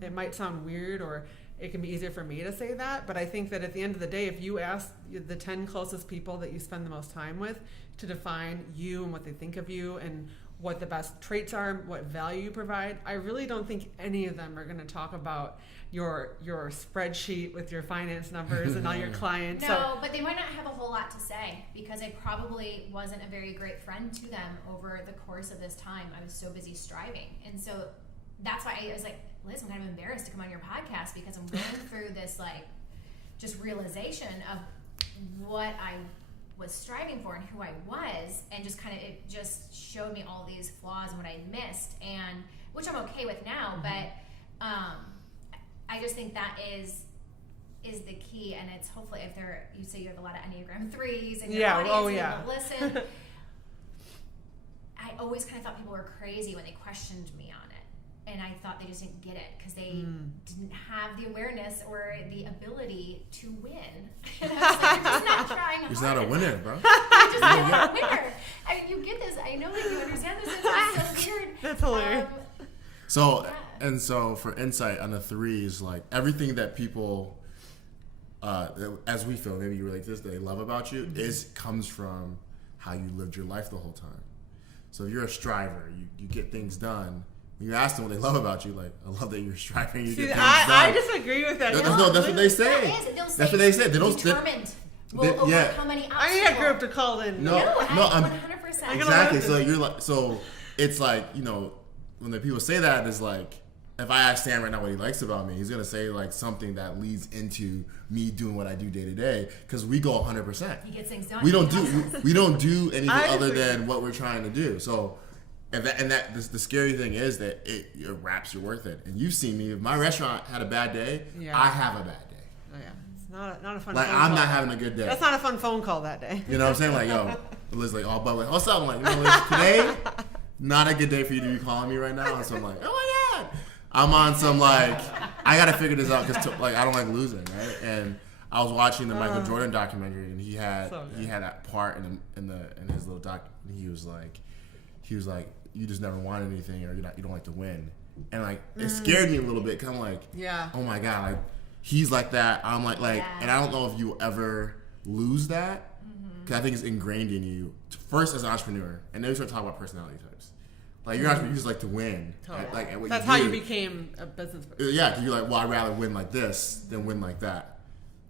it might sound weird, or it can be easier for me to say that, but I think that at the end of the day, if you ask the 10 closest people that you spend the most time with to define you and what they think of you and what the best traits are, what value you provide, I really don't think any of them are going to talk about your spreadsheet with your finance numbers and all your clients. No, but they might not have a whole lot to say, because I probably wasn't a very great friend to them over the course of this time. I was so busy striving. And so that's why I was like, Liz, I'm kind of embarrassed to come on your podcast, because I'm going through this just realization of what I was striving for and who I was, and just kind of it just showed me all these flaws and what I missed, and which I'm okay with now, but I just think that is the key. And it's hopefully, if you say you have a lot of Enneagram 3s and your audience will listen. I always kind of thought people were crazy when they questioned me on it, and I thought they just didn't get it because they didn't have the awareness or the ability to win. And I was like, you're just not trying hard. He's not a winner, bro. You're just not a winner. I mean, you get this. I know that you understand this. It's so weird. That's hilarious. So for insight on the 3s, like everything that people, as we feel, maybe you relate to this, they love about you, comes from how you lived your life the whole time. So if you're a striver, you get things done. You ask them what they love about you, like, I love that you're striving. You get things done. I disagree with that. No, that's what they say. That's what they say. They don't determined. Will overcome any obstacle. I need a group to call in. No, I'm 100%. Exactly. So you're like, so it's like, when the people say that, it's like, if I ask Sam right now what he likes about me, he's gonna say like something that leads into me doing what I do day to day, because we go 100%. He gets things done. We don't do anything other than what we're trying to do. So, the scary thing is that it wraps your worth in. And you've seen me. If my restaurant had a bad day, I have a bad day. Oh yeah, it's not a fun. Like phone I'm call. not having a good day. That's not a fun phone call that day. You know what I'm saying? Like, yo, Liz, like all bubbly. What's up? I'm like, Liz, today, not a good day for you to be calling me right now. And so I'm like, oh my god, I'm on some like, I gotta figure this out because like I don't like losing, right? And I was watching the Michael Jordan documentary, and he had that part in his little doc. And he was like, you just never want anything, or you don't like to win, and like it scared me a little bit. Cause I'm like, oh my god, like he's like that. I'm like, and I don't know if you ever lose that, because I think it's ingrained in you first as an entrepreneur, and then you start talking about personality types. Like you're entrepreneur, you just like to win. Totally. At what That's you how do. you became a business person. Yeah, because you're like, well, I'd rather win like this than win like that.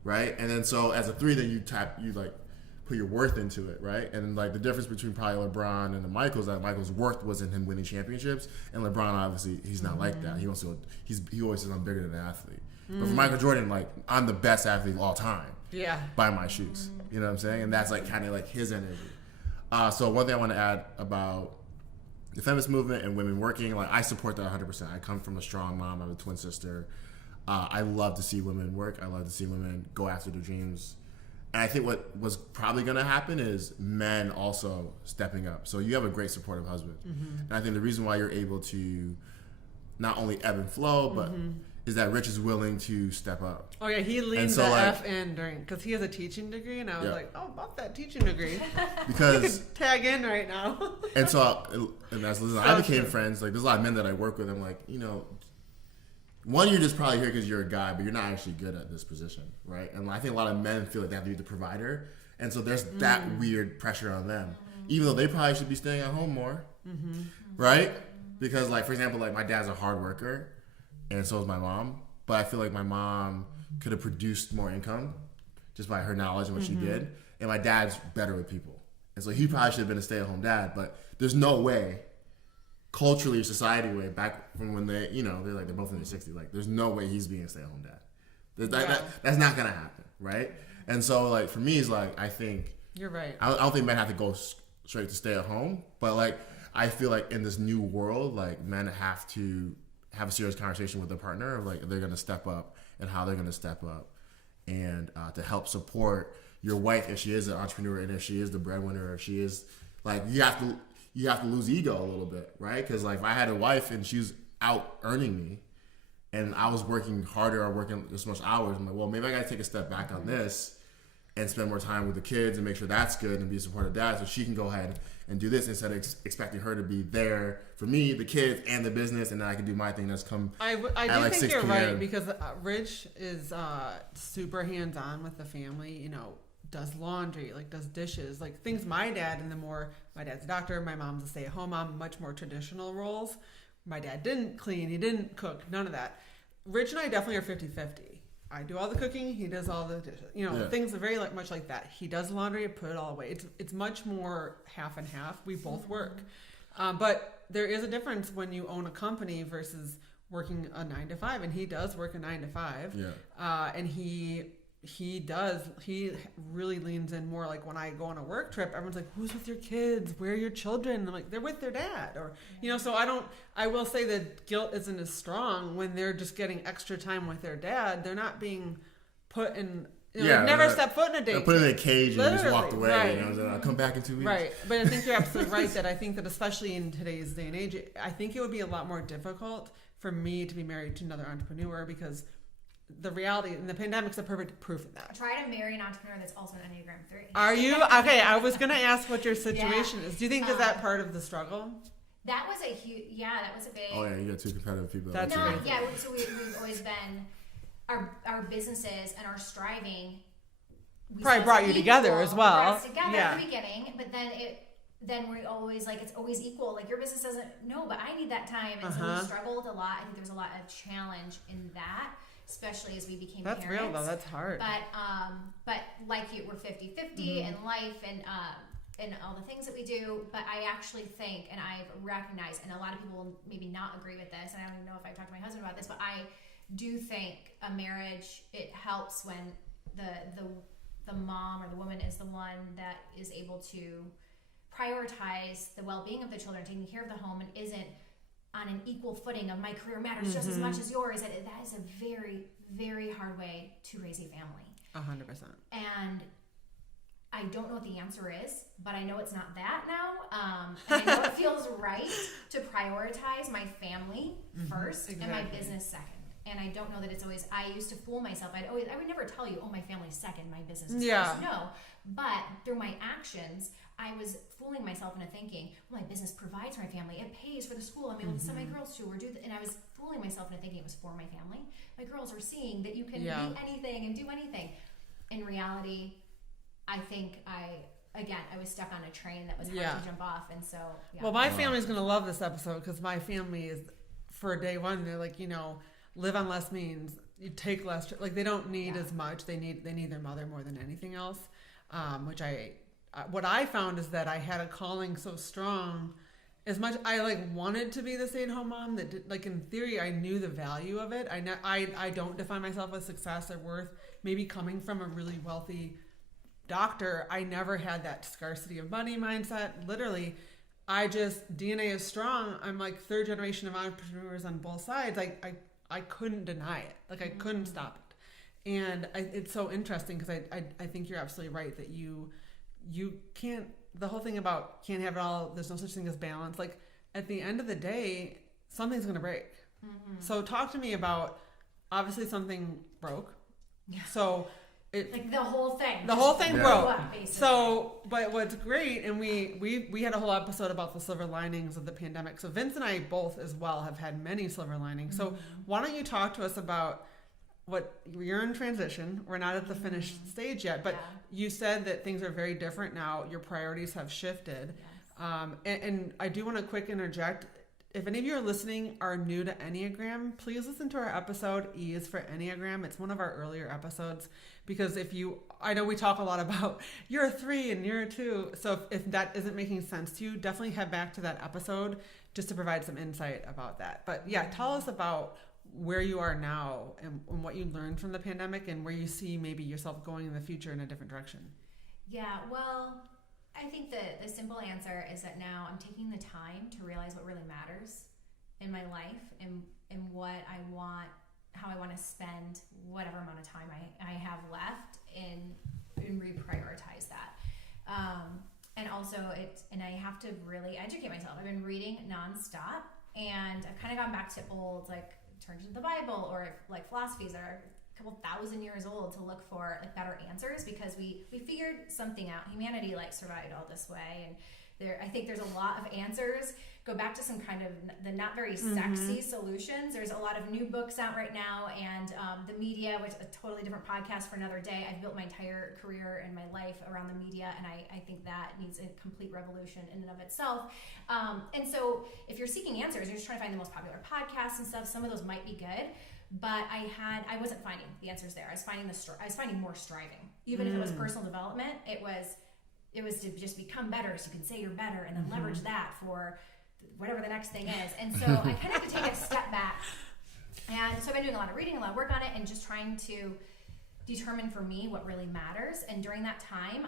right? And then so as a 3, then you like put your worth into it, right? And like the difference between probably LeBron and the Michaels, that Michael's worth was in him winning championships, and LeBron obviously he's not like that. He always says I'm bigger than an athlete. But for Michael Jordan, like I'm the best athlete of all time. Yeah. By my shoes, you know what I'm saying? And that's like kind of like his energy. So one thing I want to add about the feminist movement and women working, like I support that 100%. I come from a strong mom. I have a twin sister. I love to see women work. I love to see women go after their dreams. And I think what was probably going to happen is men also stepping up. So you have a great supportive husband. And I think the reason why you're able to not only ebb and flow, but is that Rich is willing to step up. Oh yeah, he leaned so, the like, F in during, because he has a teaching degree, and I was like, oh, about that teaching degree. Because you could tag in right now. and so, and as Liz and I became friends, like there's a lot of men that I work with. I'm like, you know, one, you're just probably here because you're a guy, but you're not actually good at this position, right? And I think a lot of men feel like they have to be the provider, and so there's that weird pressure on them, even though they probably should be staying at home more, right? Because, like, for example, like my dad's a hard worker, and so is my mom, but I feel like my mom could have produced more income just by her knowledge and what she did, and my dad's better with people, and so he probably should have been a stay-at-home dad, but there's no way. Culturally or society way back from when they, you know, they're both in their 60s. Like, there's no way he's being a stay-at-home dad. That's not gonna happen, right? And so, like, for me, it's like I think You're right. I don't think men have to go straight to stay at home, but like I feel like in this new world, like men have to have a serious conversation with their partner of like they're gonna step up and how they're gonna step up, and to help support your wife if she is an entrepreneur and if she is the breadwinner, if she is like you have to lose ego a little bit, right? Because like if I had a wife and she was out earning me and I was working harder or working this much hours, I'm like, well, maybe I gotta take a step back on this and spend more time with the kids and make sure that's good and be a supportive dad so she can go ahead and do this instead of expecting her to be there for me, the kids, and the business, and then I can do my thing that's come I do like think 6 you're p.m. right, because Rich is super hands-on with the family, you know, does laundry, like does dishes, like things my dad's a doctor, my mom's a stay-at-home mom, much more traditional roles. My dad didn't clean, he didn't cook, none of that. Rich and I definitely are 50-50. I do all the cooking, he does all the dishes. You know, things are very much like that. He does laundry, I put it all away. It's much more half and half. We both work. But there is a difference when you own a company versus working a 9 to 5, and he does work a 9 to 5. Yeah. And he really leans in more. Like when I go on a work trip, everyone's like, who's with your kids? Where are your children? And I'm like, they're with their dad. Or, you know, so I will say that guilt isn't as strong when they're just getting extra time with their dad. They're not being put in, you know, never step foot in a date. They're put in a cage and just walked away. Right. And I'll come back in 2 weeks. Right. But I think you're absolutely right that I think that especially in today's day and age, I think it would be a lot more difficult for me to be married to another entrepreneur, because the reality, and the pandemic's a perfect proof of that. Try to marry an entrepreneur that's also an Enneagram 3. Are you? Okay, I was going to ask what your situation is. Do you think is that part of the struggle? That was a huge, that was a big. Oh yeah, you got 2 competitive people. That's no, yeah. So we've always been our businesses and our striving. Probably brought you together as well. Brought us together at the beginning, but then we're always like, it's always equal. Like your business doesn't, no, but I need that time, and so we struggled a lot. I think there was a lot of challenge in that, especially as we became parents. That's real though. That's hard. But like you, we're 50-50 in life and all the things that we do. But I actually think, and I've recognized, and a lot of people will maybe not agree with this, and I don't even know if I've talked to my husband about this, but I do think a marriage, it helps when the mom or the woman is the one that is able to prioritize the well-being of the children, taking care of the home, and isn't on an equal footing of my career matters just as much as yours. That is a very, very hard way to raise a family. 100%. And I don't know what the answer is, but I know it's not that now. And I know it feels right to prioritize my family first and my business second. And I don't know that it's always, I used to fool myself. I would never tell you, oh, my family's second, my business is first. No. But through my actions, I was fooling myself into thinking, well, my business provides for my family. It pays for the school I'm able to send my girls to, and I was fooling myself into thinking it was for my family. My girls are seeing that you can be anything and do anything. In reality, I think I was stuck on a train that was hard to jump off. And so, Well, my family's going to love this episode, because my family is, for day one, they're like, you know, live on less means, you take less, like they don't need as much. They need their mother more than anything else. Which what I found is that I had a calling so strong. As much I like wanted to be the stay-at-home mom that did, like in theory I knew the value of it. I don't define myself as success or worth. Maybe coming from a really wealthy doctor, I never had that scarcity of money mindset. Literally, I just DNA is strong. I'm like third generation of entrepreneurs on both sides. I couldn't deny it. Like I couldn't stop it. And it's so interesting because I think you're absolutely right that you can't. The whole thing about can't have it all, there's no such thing as balance. Like at the end of the day, something's going to break. So talk to me about, obviously something broke. Yeah. So like the whole thing broke. Up, so, but what's great, and we had a whole episode about the silver linings of the pandemic. So Vince and I both as well have had many silver linings. So why don't you talk to us about what you're in transition. We're not at the finished stage yet, but you said that things are very different now. Your priorities have shifted. Yes. And I do want to quick interject. If any of you are listening are new to Enneagram, please listen to our episode E is for Enneagram. It's one of our earlier episodes because I know we talk a lot about you're a 3 and you're a 2. So if that isn't making sense to you, definitely head back to that episode just to provide some insight about that. But yeah, tell us about where you are now and what you learned from the pandemic and where you see maybe yourself going in the future in a different direction. Yeah, well, I think the simple answer is that now I'm taking the time to realize what really matters in my life and what I want, how I want to spend whatever amount of time I have left and reprioritize that. And also I have to really educate myself. I've been reading nonstop and I've kind of gone back to old, like, turn to the Bible or like philosophies that are a couple thousand years old to look for like better answers because we figured something out. Humanity like survived all this way, and I think there's a lot of answers. Go back to some kind of the not very sexy solutions. There's a lot of new books out right now, and the media, which is a totally different podcast for another day. I've built my entire career and my life around the media, and I think that needs a complete revolution in and of itself. And so if you're seeking answers, you're just trying to find the most popular podcasts and stuff. Some of those might be good, but I wasn't finding the answers there. I was finding more striving. Even if it was personal development, it was to just become better so you can say you're better and then leverage that for whatever the next thing is. And so I kind of had to take a step back. And so I've been doing a lot of reading, a lot of work on it, and just trying to determine for me what really matters. And during that time,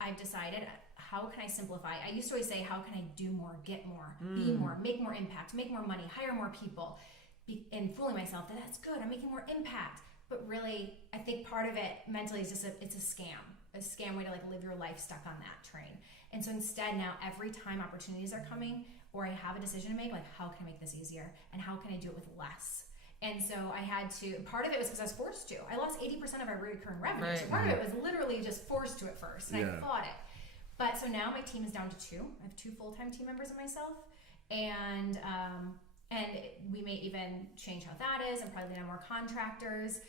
I've decided, how can I simplify? I used to always say, how can I do more, get more, be more, make more impact, make more money, hire more people, and fooling myself that that's good, I'm making more impact. But really, I think part of it mentally is just it's a scam way to like live your life stuck on that train. And so instead now, every time opportunities are coming or I have a decision to make, like how can I make this easier and how can I do it with less? And so I had to, part of it was because I was forced to. I lost 80% of our recurring revenue. Right. So part of it was literally just forced to at first, and I fought it. But so now my team is down to 2. I have 2 full-time team members and myself. And we may even change how that is and probably lean on more contractors.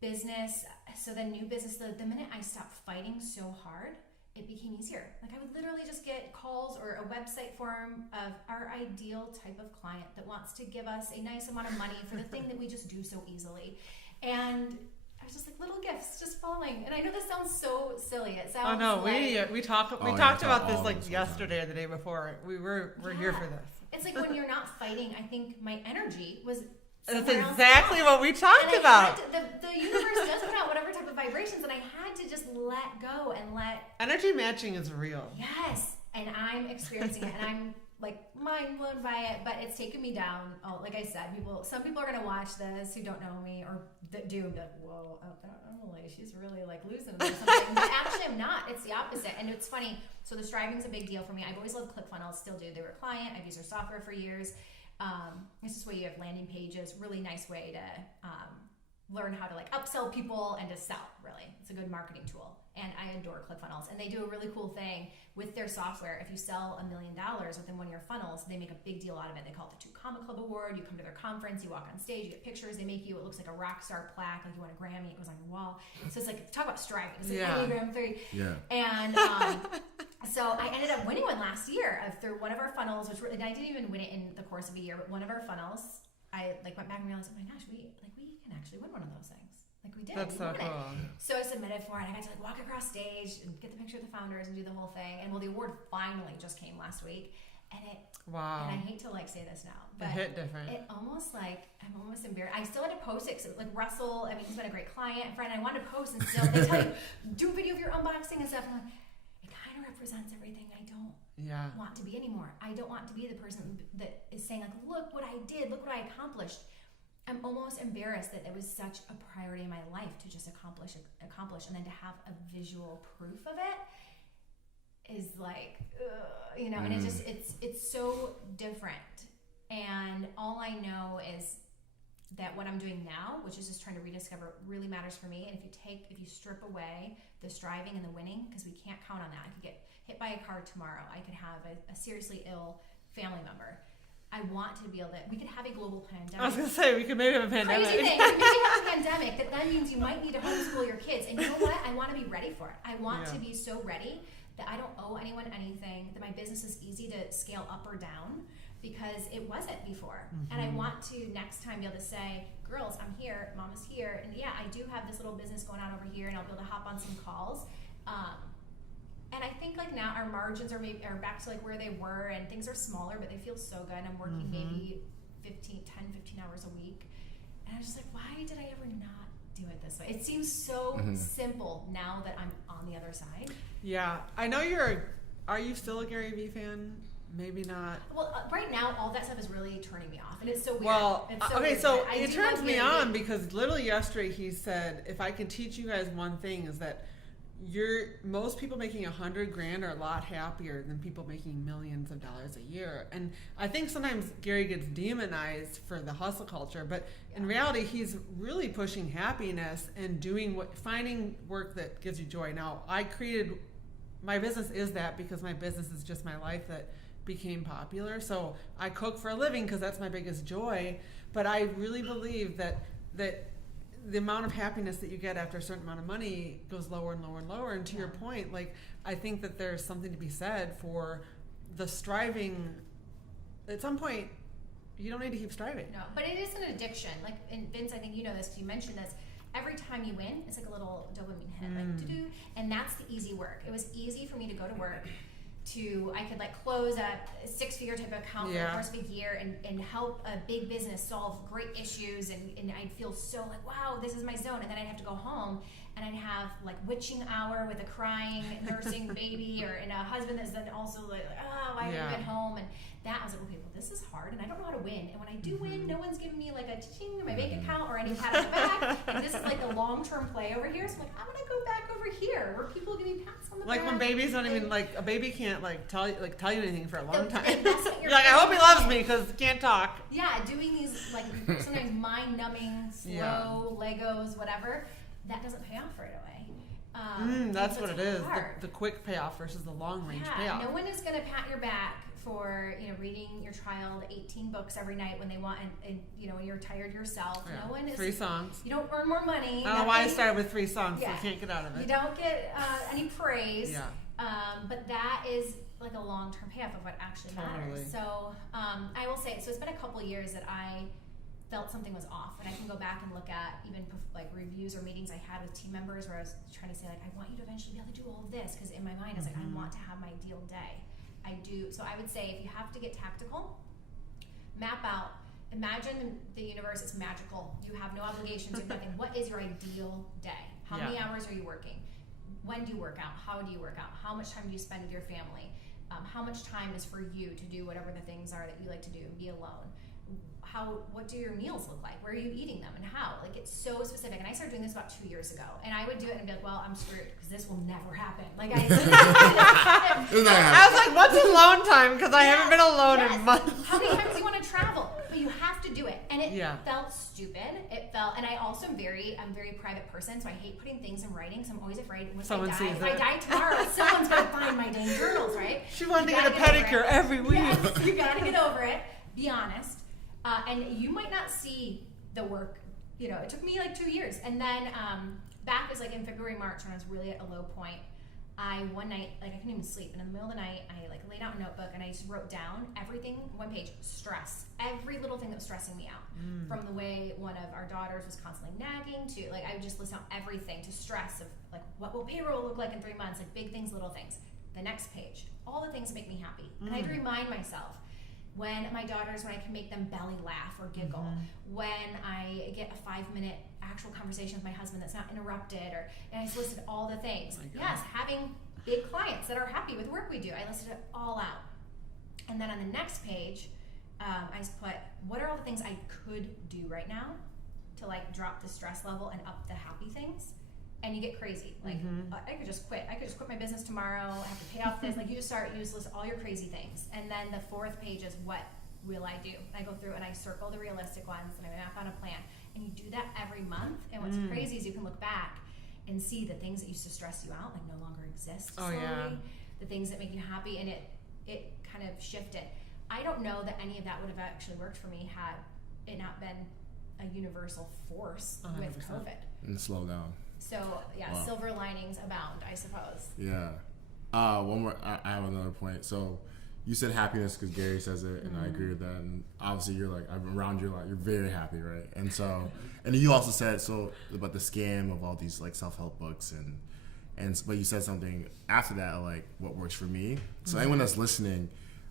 Business, so the new business, the minute I stopped fighting so hard, it became easier. Like I would literally just get calls or a website form of our ideal type of client that wants to give us a nice amount of money for the thing that we just do so easily. And I was just like little gifts just falling. And I know this sounds so silly. It sounds Oh no, like, we talked about this like yesterday or the day before. We're here for this. It's like when you're not fighting, I think my energy was That's exactly what we talked about. The universe does put out whatever type of vibrations, and I had to just let go and let... Energy matching is real. Yes, and I'm experiencing it, and I'm like mind blown by it, but it's taken me down. Oh, like I said, some people are going to watch this who don't know me or that do, and be like, whoa, Emily, she's really like losing it or something. But actually I'm not. It's the opposite. And it's funny. So the striving's a big deal for me. I've always loved ClickFunnels, still do. They were a client. I've used their software for years. It's just where you have landing pages, really nice way to learn how to like upsell people and to sell, really. It's a good marketing tool. And I adore ClickFunnels. And they do a really cool thing with their software. If you sell $1 million within one of your funnels, they make a big deal out of it. They call it the 2 Comma Club Award. You come to their conference, you walk on stage, you get pictures, they make you, it looks like a rock star plaque, like you won a Grammy, it goes on your wall. So it's like, talk about striving. It's like Enneagram 3. Yeah. And so I ended up winning one last year through one of our funnels, which really, I didn't even win it in the course of a year, but one of our funnels, I like went back and realized, oh my gosh, we can can actually win one of those things. Like we did. That's we so won it. cool. So I submitted for it. And I got to like walk across stage and get the picture of the founders and do the whole thing. And well, the award finally just came last week. And Wow. and I hate to like say this now, but it hit different. it almost like, I'm almost embarrassed. I still had to post it. 'Cause, like Russell, I mean, he's been a great client, friend. I wanted to post and still, they tell you, do a video of your unboxing and stuff. I'm like, it kind of represents everything I don't want to be anymore. I don't want to be the person that is saying like, look what I did, look what I accomplished. I'm almost embarrassed that it was such a priority in my life to just accomplish, and then to have a visual proof of it is like, you know, and it just, it's so different. And all I know is that what I'm doing now, which is just trying to rediscover, really matters for me. And if you strip away the striving and the winning, because we can't count on that. I could get hit by a car tomorrow. I could have a seriously ill family member. I want to be able to, we could have a global pandemic. I was going to say, we could maybe have a pandemic. Crazy thing, we maybe have a pandemic that then means you might need to homeschool your kids. And you know what? I want to be ready for it. I want to be so ready that I don't owe anyone anything, that my business is easy to scale up or down, because it wasn't before. And I want to next time be able to say, girls, I'm here, mama's here, and yeah, I do have this little business going on over here, and I'll be able to hop on some calls. And I think like now our margins are back to like where they were, and things are smaller, but they feel so good. I'm working maybe 10, 15 hours a week. And I'm just like, why did I ever not do it this way? It seems so simple now that I'm on the other side. Yeah. I know are you still a Gary Vee fan? Maybe not. Well, right now, all that stuff is really turning me off, and it's so weird. Well, it's so okay, weird. so I it do turns love me Gary on Vee. because literally yesterday he said, if I can teach you guys one thing, is that most people making $100,000 are a lot happier than people making millions of dollars a year. And I think sometimes Gary gets demonized for the hustle culture, but in reality, he's really pushing happiness and finding work that gives you joy. Now, my business is that because my business is just my life that became popular. So I cook for a living because that's my biggest joy. But I really believe that the amount of happiness that you get after a certain amount of money goes lower and lower and lower. And to your point, like, I think that there's something to be said for the striving. At some point, you don't need to keep striving. No, but it is an addiction. Like, and Vince, I think you know this, you mentioned this. Every time you win, it's like a little dopamine hit, like doo-doo. And that's the easy work. It was easy for me to go to work. I could like close a 6-figure type of account for the course of a year and help a big business solve great issues, and I'd feel so like, wow, this is my zone. And then I'd have to go home and I'd have like witching hour with a crying nursing baby, and a husband that's then also like, oh, I haven't been home. And that, I was like, okay, well, this is hard and I don't know how to win. And when I do win, no one's giving me like a ching in my bank account or any pat on the back. And this is like the long-term play over here. So I'm like, I'm gonna go back over here where people give me pats on the back. Like when babies don't even, like, a baby can't like tell you anything for a long time. Investment You're like, I hope he loves me because can't talk. Yeah, doing these like sometimes mind-numbing, slow Legos, whatever, that doesn't pay off right away. That's what it is. Hard. The quick payoff versus the long range payoff. No one is going to pat your back for reading your child 18 books every night when they want, and when you're tired yourself. Yeah. No one is. 3 songs. You don't earn more money. I don't know why I started with 3 songs. Yeah. So I can't get out of it. You don't get any praise. Yeah. But that is like a long-term payoff of what actually matters. So I will say, so it's been a couple years that I felt something was off, and I can go back and look at even like reviews or meetings I had with team members where I was trying to say like, I want you to eventually be able to do all of this, because in my mind I was like, I want to have my ideal day. I do. So I would say, if you have to get tactical, map out, imagine the universe is magical. You have no obligations or nothing. What is your ideal day? How many hours are you working? When do you work out? How do you work out? How much time do you spend with your family? How much time is for you to do whatever the things are that you like to do and be alone? What do your meals look like? Where are you eating them and how? Like, it's so specific. And I started doing this about 2 years ago. And I would do it and be like, well, I'm screwed because this will never happen. Like, I was like, what's alone time? Because I haven't been alone in months. How many times do you want to travel? But you have to do it. And it felt stupid. And I also I'm a very private person, so I hate putting things in writing. So I'm always afraid if I die tomorrow, someone's going to find my dang journals, right? She wanted to get a pedicure every week. Yes, you got to get over it. Be honest. And you might not see the work, it took me like 2 years. And then back was like in February, March, when I was really at a low point. One night, like I couldn't even sleep. And in the middle of the night, I like laid out a notebook and I just wrote down everything, one page, stress. Every little thing that was stressing me out. From the way one of our daughters was constantly nagging to, like, I would just list out everything to stress of, like, what will payroll look like in 3 months? Like, big things, little things. The next page, all the things that make me happy. And I had to remind myself when my daughters, when I can make them belly laugh or giggle, when I get a 5-minute actual conversation with my husband that's not interrupted, and I just listed all the things. Yes, having big clients that are happy with the work we do. I listed it all out. And then on the next page, I just put, what are all the things I could do right now to like drop the stress level and up the happy things? And you get crazy. Like, I could just quit. I could just quit my business tomorrow. I have to pay off this. Like, you just list all your crazy things. And then the 4th page is, what will I do? And I go through and I circle the realistic ones and I map out a plan. And you do that every month. And what's crazy is you can look back and see the things that used to stress you out, like, no longer exist slowly. The things that make you happy, and it kind of shifted. I don't know that any of that would have actually worked for me had it not been a universal force 100%. With COVID. And slow down. So, yeah, wow. Silver linings abound, I suppose. Yeah. One more, I have another point. So, you said happiness because Gary says it, and I agree with that. And obviously, you're like, I'm around you a lot. You're very happy, right? And so, and you also said about the scam of all these like self-help books, but you said something after that, like what works for me. So anyone that's listening,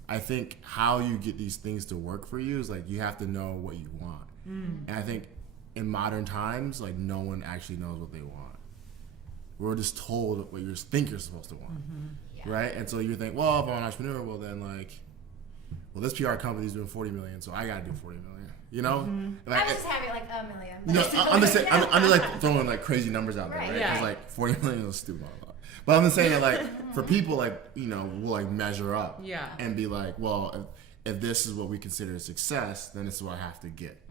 I think how you get these things to work for you is like you have to know what you want. And I think in modern times, like no one actually knows what they want. We're just told what you think you're supposed to want, right? And so you think, well, if I'm an entrepreneur, well then this PR company's doing 40 million, so I gotta do 40 million. You know? I was just having like $1 million. No, I'm just saying, I'm just like throwing like crazy numbers out there, right? Because like 40 million is a stupid amount. But I'm just saying that like for people like, you know, we'll like measure up and be like, well, if this is what we consider a success, then this is what I have to get.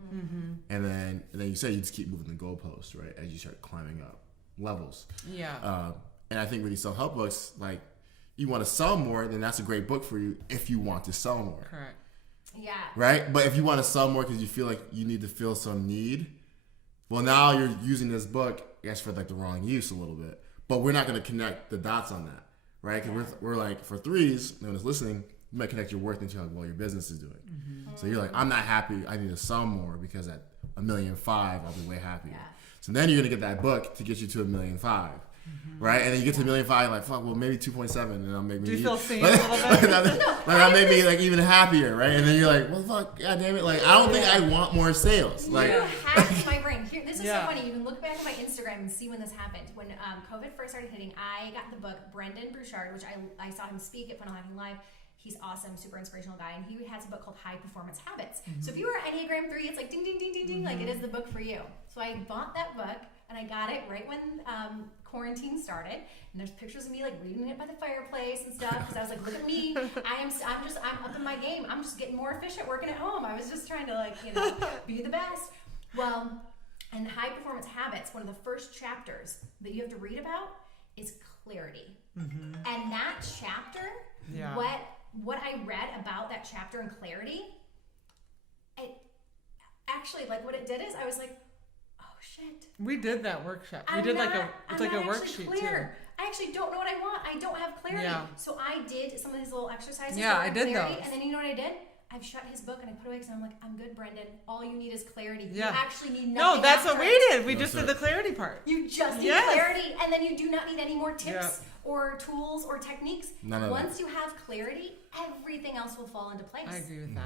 And then you say you just keep moving the goalposts, right? As you start climbing up levels. And I think with these self-help books, like you want to sell more, then that's a great book for you if you want to sell more. Correct. Yeah. Right? But if you want to sell more because you feel like you need to fill some need, well, now you're using this book, I guess, for like the wrong use a little bit. But we're not going to connect the dots on that, right? Because we're like, for threes, no one is listening, you might connect your worth into like, well, your business is doing. So you're like, I'm not happy, I need to sell more because at $1.5 million, I'll be way happier. So then you're going to get that book to get you to $1.5 million. Right, and then you get to $1.5 million, you're like, fuck, well, maybe 2.7, and that'll make me. Do you feel seen a little bit? That'll make me like even happier, right? And then you're like, well, fuck, god damn it, like I don't think I want more sales. Like, you hacked my brain. Here, this is so funny. You can look back at my Instagram and see when this happened. When COVID first started hitting, I got the book Brendan Bouchard, which I saw him speak at Funnel Hacking Live. He's awesome, super inspirational guy, and he has a book called High Performance Habits. So if you are Enneagram 3, it's like ding, ding, ding, ding, ding, like it is the book for you. So I bought that book, and I got it right when quarantine started. And there's pictures of me like reading it by the fireplace and stuff, because I was like, look at me, I'm up in my game. I'm just getting more efficient working at home. I was just trying to like, you know, be the best. Well, in High Performance Habits, one of the first chapters that you have to read about is clarity. And that chapter, what I read about that chapter in clarity, it actually, like what it did is I was like, oh shit. We did that workshop. We did a worksheet too. I actually don't know what I want. I don't have clarity. So I did some of these little exercises. I did clarity, those. And then you know what I did? I've shut his book and I put away because I'm like, I'm good, Brendan. All you need is clarity. You actually need nothing. No, that's what we did. We just did the clarity part. You just need clarity, and then you do not need any more tips or tools or techniques. Once you have clarity, everything else will fall into place. I agree with that.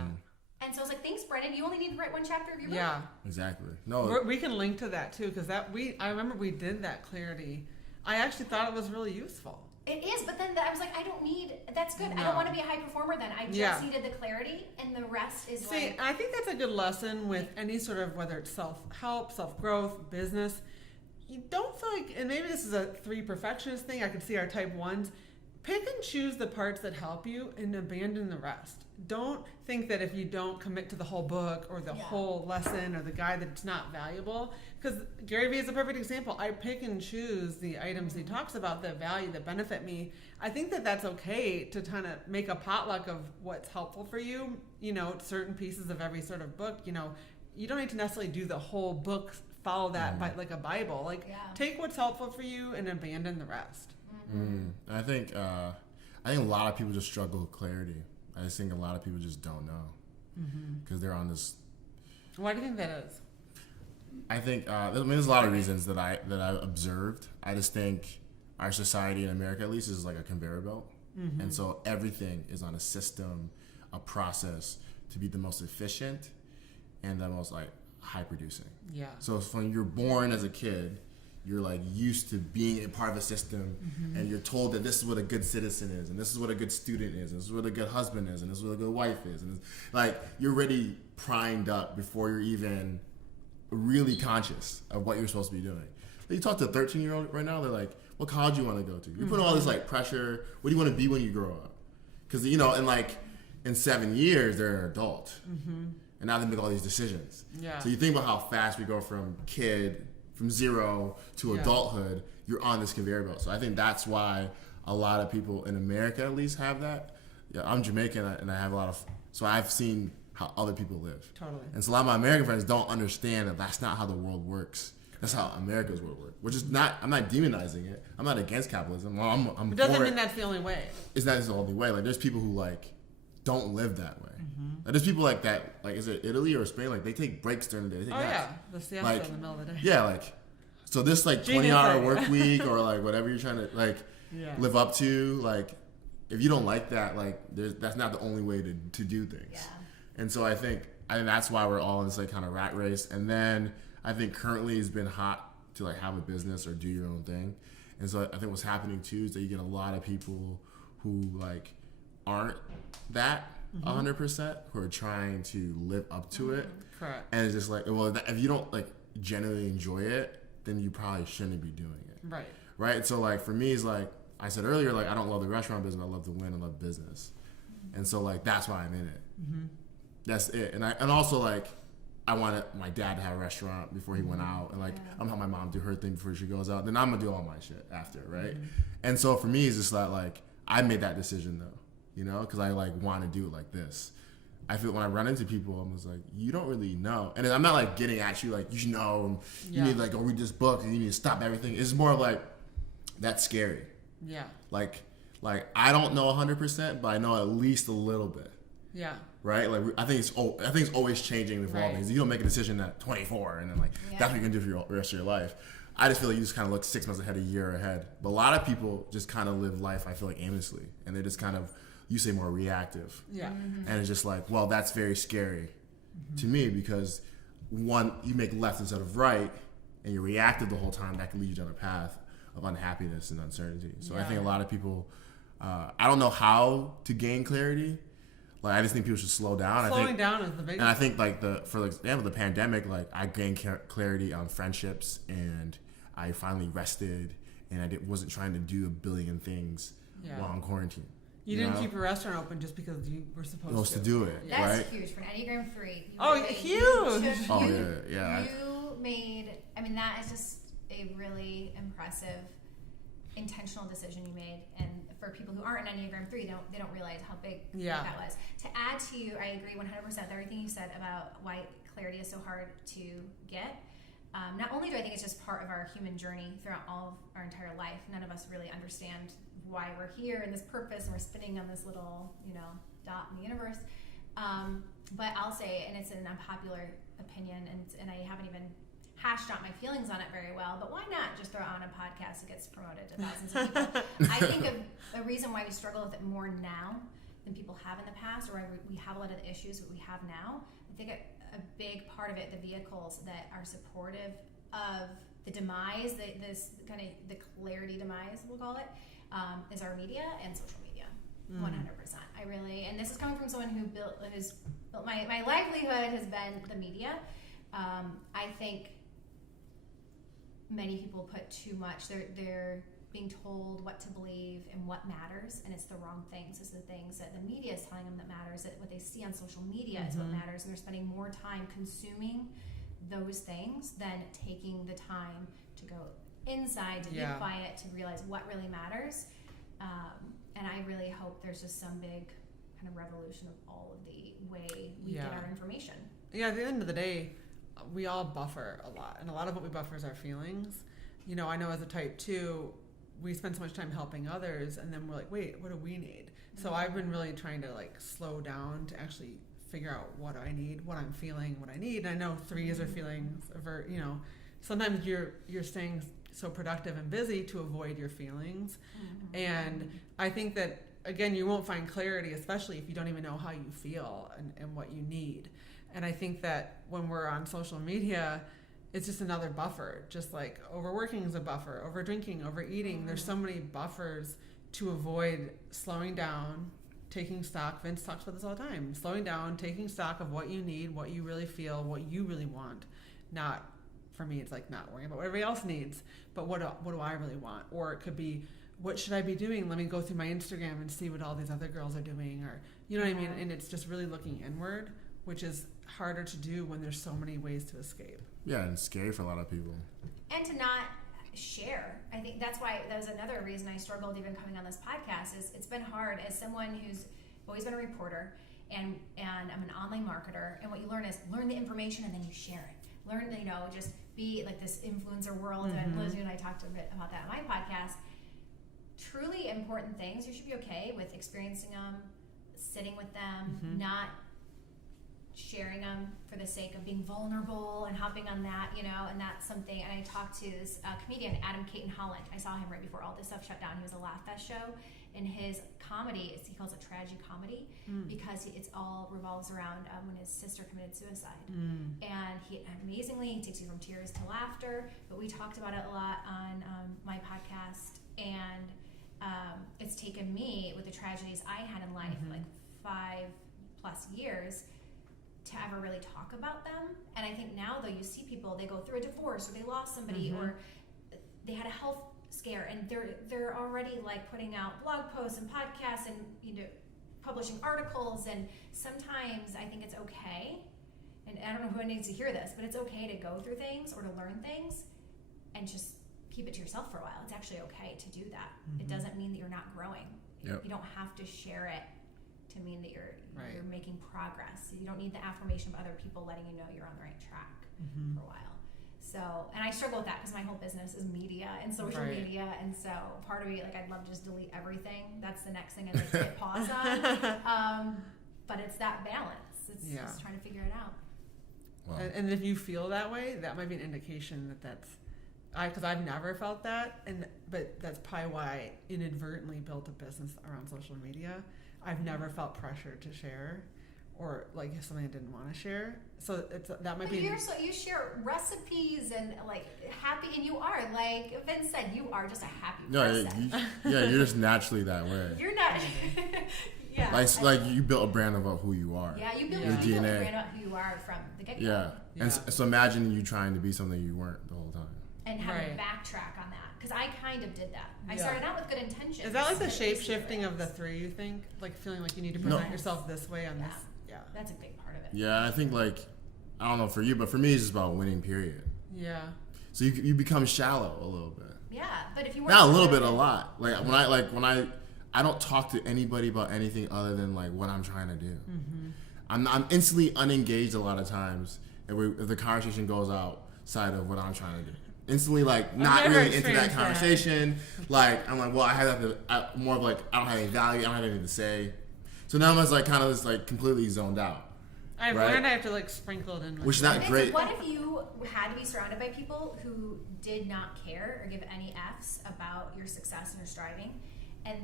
And so I was like, thanks, Brendan. You only need to write one chapter of your book. Yeah. Exactly. No, we can link to that too, because I remember we did that clarity. I actually thought it was really useful. It is, but then I was like, I don't need, that's good. I don't want to be a high performer then. I just needed the clarity, and the rest is I think that's a good lesson with any sort of, whether it's self-help, self-growth, business. You don't feel like, and maybe this is a 3 perfectionist thing, I could see our type 1s, pick and choose the parts that help you and abandon the rest. Don't think that if you don't commit to the whole book or the whole lesson or the guide that it's not valuable. Because Gary Vee is a perfect example. I pick and choose the items he talks about that value, that benefit me. I think that that's okay to kind of make a potluck of what's helpful for you. You know, certain pieces of every sort of book. You know, you don't need to necessarily do the whole book, follow that by like a Bible. Like take what's helpful for you and abandon the rest. I think I think a lot of people just struggle with clarity. I just think a lot of people just don't know because they're on this. Why do you think that is? I think there's a lot of reasons that I observed. I just think our society in America, at least, is like a conveyor belt, and so everything is on a system, a process to be the most efficient and the most like high producing. Yeah. So when you're born as a kid, you're like used to being a part of a system, and you're told that this is what a good citizen is, and this is what a good student is, and this is what a good husband is, and this is what a good wife is, and like you're already primed up before you're even really conscious of what you're supposed to be doing. Like, you talk to a 13-year-old right now, they're like, what college do you want to go to? You're putting all this like pressure. What do you want to be when you grow up? Because in 7 years they're an adult, and now they make all these decisions. Yeah. So you think about how fast we go from zero to adulthood. You're on this conveyor belt. So I think that's why a lot of people in America at least have that. Yeah, I'm Jamaican, and I have so I've seen how other people live. Totally. And so a lot of my American friends don't understand that that's not how the world works. That's how America's world works. Which is not. I'm not demonizing it. I'm not against capitalism. Well, I'm It doesn't for mean it. that's the only way. It's not the only way. Like there's people who like don't live that way. Like, there's people like that. Like is it Italy or Spain? Like they take breaks during the day. They take naps. The siesta Like, in the middle of the day. Yeah, like so this like Genius 20-hour idea. work week or like whatever you're trying to like live up to. Like if you don't like that, like that's not the only way to do things. Yeah. And so I think that's why we're all in this like kind of rat race. And then I think currently it's been hot to like have a business or do your own thing. And so I think what's happening too is that you get a lot of people who like aren't that 100%, who are trying to live up to it. Correct. And it's just like, well, if you don't like genuinely enjoy it, then you probably shouldn't be doing it. Right. Right. And so like for me, it's like I said earlier, like I don't love the restaurant business. I love to win. I love business. And so like that's why I'm in it. That's it. And also like I wanted my dad to have a restaurant before he went out, and like I'm gonna help my mom do her thing before she goes out. Then I'm gonna do all my shit after, right? And so for me, it's just like I made that decision though, you know, because I like want to do it like this. I feel when I run into people, I'm just like, you don't really know, and I'm not like getting at you like you should know, you need to like go read this book, and you need to stop everything. It's more of like that's scary. Yeah. Like I don't know 100%, but I know at least a little bit. Yeah. Right, like I think it's always changing and evolving. Right. You don't make a decision at 24 and then like that's what you're gonna do for the rest of your life. I just feel like you just kind of look 6 months ahead, a year ahead. But a lot of people just kind of live life, I feel like, aimlessly, and they just kind of, you say, more reactive. Yeah. And it's just like, well, that's very scary to me because one, you make left instead of right, and you're reactive the whole time. That can lead you down a path of unhappiness and uncertainty. So I think a lot of people, I don't know how to gain clarity. Like I just think people should slow down. Slowing down is the biggest. And I think like for example, the pandemic, like I gained clarity on friendships, and I finally rested, and I wasn't trying to do a billion things while in quarantine. You didn't keep your restaurant open just because you were supposed to do it. That's right? huge for an Enneagram 3. Huge! Yeah. You made, I mean, that is just a really impressive, intentional decision you made. And for people who aren't an Enneagram 3, they don't realize how big that was. To add to you, I agree 100% with everything you said about why clarity is so hard to get. Not only do I think it's just part of our human journey throughout all of our entire life, none of us really understand why we're here and this purpose, and we're spinning on this little, dot in the universe. But I'll say, and it's an unpopular opinion, and I haven't even hashed out my feelings on it very well, but why not just throw it on a podcast that gets promoted to thousands of people? I think of a reason why we struggle with it more now than people have in the past, or why we have a lot of the issues that we have now. I think a big part of it, the vehicles that are supportive of the demise, this kind of the clarity demise, we'll call it, is our media and social media. 100%. I really, and this is coming from someone who's built my livelihood has been the media. I think many people put too much. They're being told what to believe and what matters, and it's the wrong things. It's the things that the media is telling them that matters. That what they see on social media is what matters, and they're spending more time consuming those things than taking the time to go inside, to be quiet, to realize what really matters. And I really hope there's just some big kind of revolution of all of the way we get our information. Yeah, at the end of the day, we all buffer a lot, and a lot of what we buffer is our feelings. I know as a type 2, we spend so much time helping others, and then we're like, wait, what do we need? So I've been really trying to like slow down to actually figure out what I need, what I'm feeling, what I need. And I know threes are feeling, sometimes you're staying so productive and busy to avoid your feelings. And I think that, again, you won't find clarity, especially if you don't even know how you feel and what you need. And I think that when we're on social media, it's just another buffer. Just like overworking is a buffer, over drinking, overeating. There's so many buffers to avoid slowing down, taking stock. Vince talks about this all the time. Slowing down, taking stock of what you need, what you really feel, what you really want. Not, for me, it's like not worrying about what everybody else needs, but what do I really want? Or it could be, what should I be doing? Let me go through my Instagram and see what all these other girls are doing, or you know what I mean? And it's just really looking inward, which is harder to do when there's so many ways to escape. Yeah, and it's scary for a lot of people. And to not share. I think that's why that was another reason I struggled even coming on this podcast. Is it's been hard as someone who's always been a reporter and I'm an online marketer. And what you learn is learn the information and then you share it. Learn, just be like this influencer world. And Liz, you and I talked a bit about that on my podcast. Truly important things, you should be okay with experiencing them, sitting with them, not sharing them for the sake of being vulnerable and hopping on that, and that's something. And I talked to this comedian, Adam Caton Holland. I saw him right before all this stuff shut down. He was a Laugh Fest show, and his comedy, he calls it tragedy comedy, because it's all revolves around when his sister committed suicide. And he amazingly takes you from tears to laughter, but we talked about it a lot on my podcast, and it's taken me, with the tragedies I had in life, like 5+ years, to ever really talk about them. And I think now, though, you see people, they go through a divorce, or they lost somebody, or they had a health scare, and they're already like putting out blog posts and podcasts and publishing articles. And sometimes I think it's okay, and I don't know who needs to hear this, but it's okay to go through things or to learn things and just keep it to yourself for a while. It's actually okay to do that. It doesn't mean that you're not growing. You don't have to share it to mean that you're making progress. You don't need the affirmation of other people letting you know you're on the right track for a while. So, and I struggle with that because my whole business is media and social media, and so part of me, like, I'd love to just delete everything. That's the next thing I'd like to hit pause on. But it's that balance. It's just trying to figure it out. Wow. And if you feel that way, that might be an indication that's because I've never felt that, but that's probably why I inadvertently built a business around social media. I've never felt pressure to share, or like something I didn't want to share. So that might be. You share recipes and like happy, and you are, like Vince said, you are just a happy person. You're just naturally that way. You're not. Like you built a brand about who you are. Yeah, you built your DNA. A brand about who you are from the get-go. Yeah. And so imagine you trying to be something you weren't the whole time. And having to backtrack on that. Because I kind of did that. I started out with good intentions. Is that like the shape-shifting of the three, you think? Like feeling like you need to present yourself this way on this? Yeah. That's a big part of it. Yeah, I think, like, I don't know for you, but for me it's just about winning, period. Yeah. So you become shallow a little bit. Yeah, but if you not a little bit, a lot. When I don't talk to anybody about anything other than like what I'm trying to do. I'm instantly unengaged a lot of times if the conversation goes outside of what I'm trying to do. Instantly, like, not really into that conversation. Like, I'm like, well, I have more of like, I don't have any value, I don't have anything to say. So now I'm just like kind of just like completely zoned out. I've learned I have to like sprinkle it in. Which is not great. What if you had to be surrounded by people who did not care or give any F's about your success and your striving, and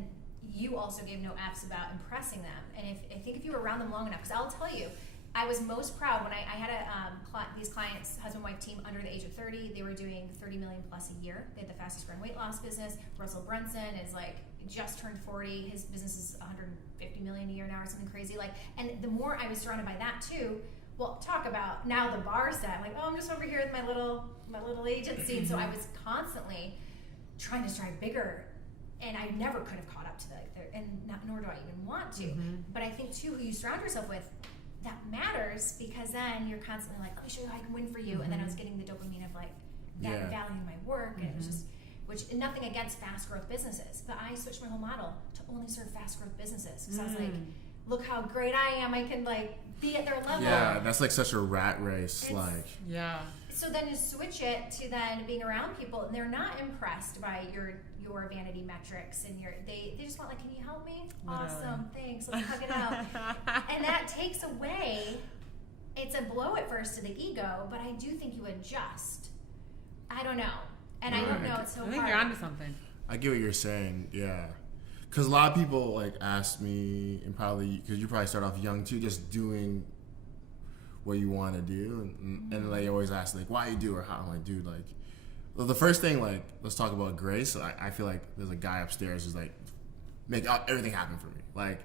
you also gave no F's about impressing them? And I think if you were around them long enough, because I'll tell you, I was most proud when I had these clients, husband-wife team under the age of 30. They were doing $30 million plus a year. They had the fastest growing weight loss business. Russell Brunson is like just turned 40. His business is $150 million a year now or something crazy. Like, and the more I was surrounded by that too. Well, talk about now the bar set. I'm like, oh, I'm just over here with my little agency. And so I was constantly trying to strive bigger, and I never could have caught up to nor do I even want to. But I think too, who you surround yourself with, that matters, because then you're constantly like, let me show you how I can win for you. And then I was getting the dopamine of like valuing my work, and it was just, which nothing against fast growth businesses, but I switched my whole model to only serve fast growth businesses, because I was like, look how great I am, I can like be at their level. Yeah, that's like such a rat race. So then you switch it to then being around people, and they're not impressed by your your vanity metrics and they just want like, can you help me? Literally. Awesome, thanks, let's hug it out. And that takes away, it's a blow at first to the ego, but I do think you adjust. I don't know. And I don't know, it's so hard. I think you're onto something. I get what you're saying, yeah. Because a lot of people like ask me, and probably because you probably start off young too, just doing what you want to do, and they always ask like, why you do or how. I'm like, dude, like, well, the first thing, like, let's talk about grace. I feel like there's a guy upstairs who's like, make everything happen for me. Like,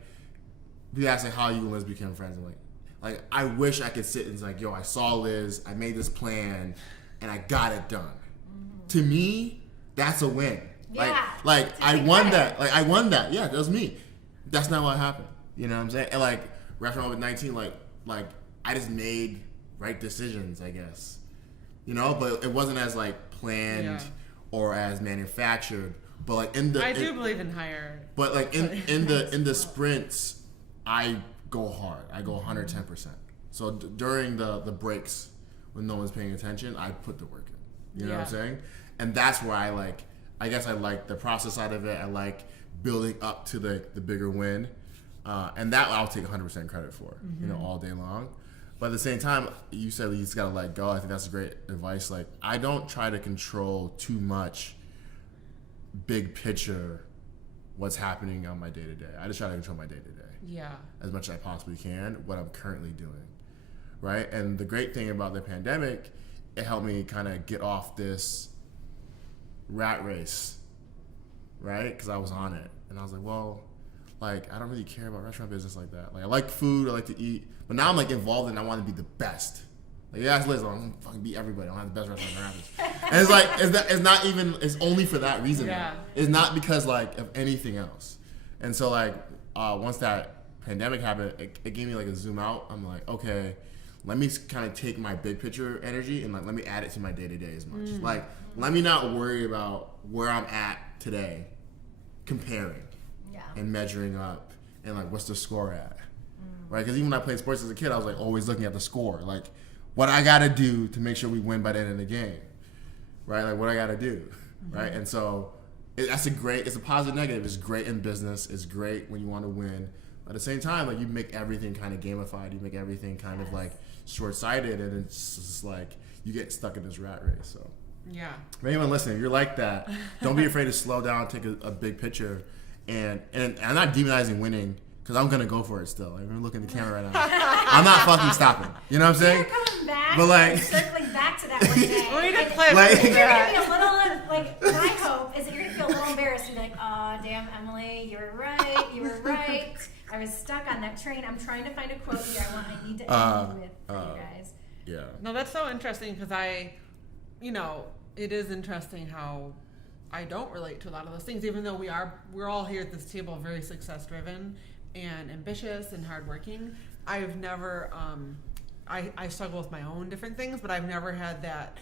people ask like, how you and Liz became friends. I'm like I wish I could sit and like, yo, I saw Liz, I made this plan, and I got it done. To me, that's a win. Yeah. Like I won that. Like I won that. Yeah, that was me. That's not what happened. You know what I'm saying? And like restaurant with 19, like I just made right decisions, I guess. You know, but it wasn't as like planned or as manufactured. But like I do believe in higher. But like in the sprints, I go hard. I go 110%. So during the breaks when no one's paying attention, I put the work in. You know what I'm saying? And that's where I guess I like the process side of it. I like building up to the bigger win. And that I'll take 100% credit for, you know, all day long. But at the same time, you said you just got to let go. I think that's great advice. Like, I don't try to control too much big picture what's happening on my day-to-day. I just try to control my day-to-day. Yeah. As much as I possibly can, what I'm currently doing, right? And the great thing about the pandemic, it helped me kind of get off this rat race, right? Because I was on it, and I was like, well, like I don't really care about restaurant business like that. Like I like food, I like to eat, but now I'm like involved and I want to be the best. Like you ask Liz, I'm gonna fucking beat everybody. I don't have the best restaurant around. And it's like it's only for that reason. Yeah. It's not because like of anything else. And so like once that pandemic happened, it gave me like a zoom out. I'm like, okay, let me kind of take my big picture energy and like let me add it to my day to day as much. Like let me not worry about where I'm at today, comparing and measuring up and like what's the score at, right? Because even when I played sports as a kid, I was like always looking at the score, like what I gotta do to make sure we win by the end of the game, right? Like what I gotta do, right? And so it's a positive negative. It's great in business. It's great when you want to win. At the same time, like you make everything kind of gamified. You make everything kind of like short-sighted, and it's just like you get stuck in this rat race. So yeah, for anyone listening, if you're like that, don't be afraid to slow down, take a big picture, and I'm not demonizing winning because I'm gonna go for it still. Like, I'm looking at the camera right now. I'm not fucking stopping. You know what I'm saying? You're coming back, but like circling back to that one day. We need to clip. Like, You're gonna be a little like. My hope is that you're gonna feel a little embarrassed. You're like, oh damn, Emily, you were right. You were right. I was stuck on that train. I'm trying to find a quote here. I need to end with for you guys. Yeah. No, that's so interesting because it is interesting how I don't relate to a lot of those things, even though we're all here at this table very success driven and ambitious and hardworking. I've never I struggle with my own different things, but I've never had that.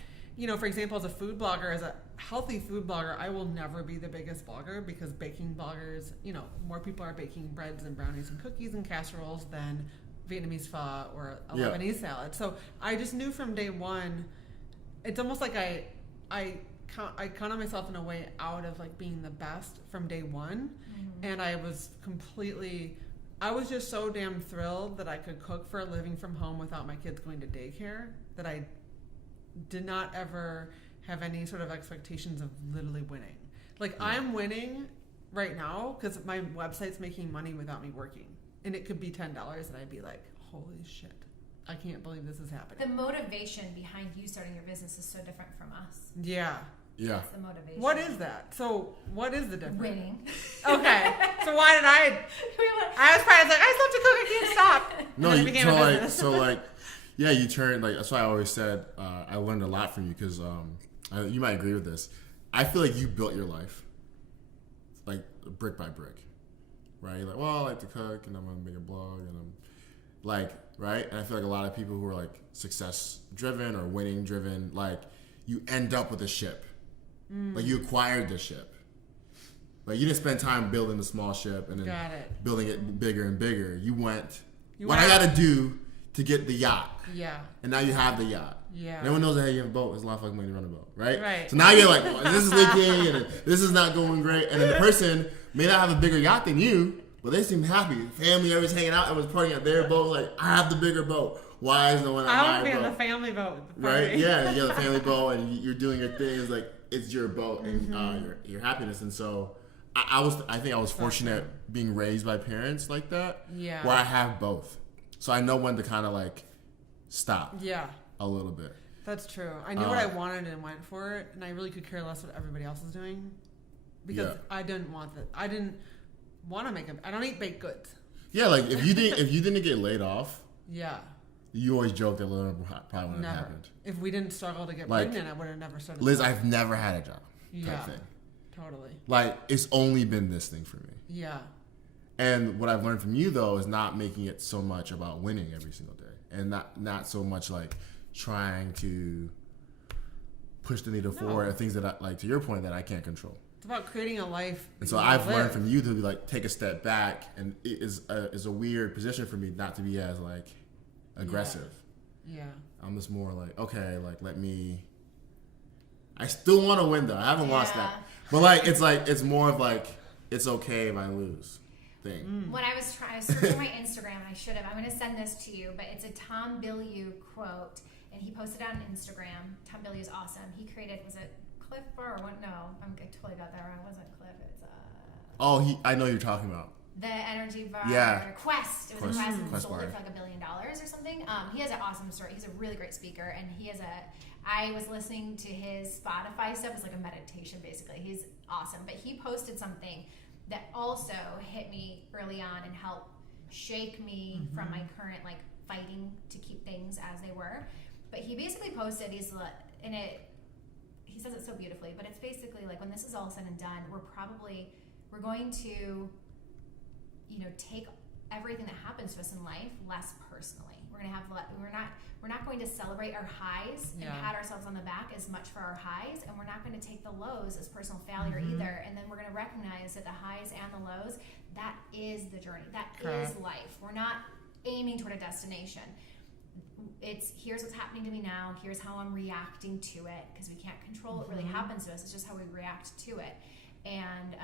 For example, as a food blogger, as a healthy food blogger, I will never be the biggest blogger because baking bloggers, more people are baking breads and brownies and cookies and casseroles than Vietnamese pho or a Lebanese salad. So I just knew from day one, it's almost like I counted myself in a way out of like being the best from day one. And I was just so damn thrilled that I could cook for a living from home without my kids going to daycare that I did not ever have any sort of expectations of literally winning. Like I'm winning right now because my website's making money without me working. And it could be $10 and I'd be like, holy shit, I can't believe this is happening. The motivation behind you starting your business is so different from us. Yeah. That's the motivation. What is that? So what is the difference? Winning. Okay. So why did I was probably like, I just love to cook, I can't stop. No, And it became a business. Yeah, you turned that's why I always said I learned a lot from you because you might agree with this. I feel like you built your life like brick by brick, right? You're like, well, I like to cook and I'm gonna make a blog and I'm like, right? And I feel like a lot of people who are like success driven or winning driven, like you end up with a ship, like you acquired the ship. Like you didn't spend time building the small ship and then building it bigger and bigger. You went, what I gotta do to get the yacht. Yeah. And now you have the yacht. Yeah. And everyone knows that, hey, you have a boat. It's a lot of fucking money to run a boat, right? Right. So now you're like, well, this is leaking, and this is not going great. And then the person may not have a bigger yacht than you, but they seem happy. Family, everyone's hanging out, everyone's partying at their boat. Like, I have the bigger boat. Why is no one at my boat? I want to be on the family boat. Right? Yeah, you have the family boat, and you're doing your thing. It's like, it's your boat and your happiness. And so I think I was fortunate being raised by parents like that, where I have both. So I know when to kind of like stop a little bit. That's true. I knew what I wanted and went for it, and I really could care less what everybody else is doing because I didn't want that. I didn't want to make them. I don't eat baked goods. Yeah, like if you didn't get laid off, you always joke that Lil probably wouldn't have happened. If we didn't struggle to get like, pregnant, I would have never started. Liz, I've never had a job. Yeah, thing. Totally. Like it's only been this thing for me. Yeah. And what I've learned from you though is not making it so much about winning every single day, and not so much like trying to push the needle forward or things that I, like to your point that I can't control. It's about creating a life. And so I've learned from you to be like take a step back, and it is a weird position for me not to be as like aggressive. Yeah. I'm just more like, okay, like I still want to win though. I haven't lost that. But it's more of like it's okay if I lose thing. When I was searching my Instagram, and I should have. I'm going to send this to you, but it's a Tom Bilyeu quote, and he posted it on Instagram. Tom Bilyeu is awesome. He created, was it Cliff Bar or what? No, I totally got that wrong. It wasn't Cliff. It's I know who you're talking about. The energy bar. Quest. It was Quest, a Quest and Quest sold bar. it for like $1 billion or something. He has an awesome story. He's a really great speaker, and I was listening to his Spotify stuff. It's like a meditation, basically. He's awesome. But he posted something that also hit me early on and helped shake me from my current like fighting to keep things as they were. But he basically posted, he says it so beautifully, but it's basically like when this is all said and done, we're going to, take everything that happens to us in life less personally. We're not going to celebrate our highs and pat ourselves on the back as much for our highs, and we're not going to take the lows as personal failure either. And then we're going to recognize that the highs and the lows, that is the journey. That is life. We're not aiming toward a destination. It's here's what's happening to me now. Here's how I'm reacting to it, because we can't control what really happens to us. It's just how we react to it. And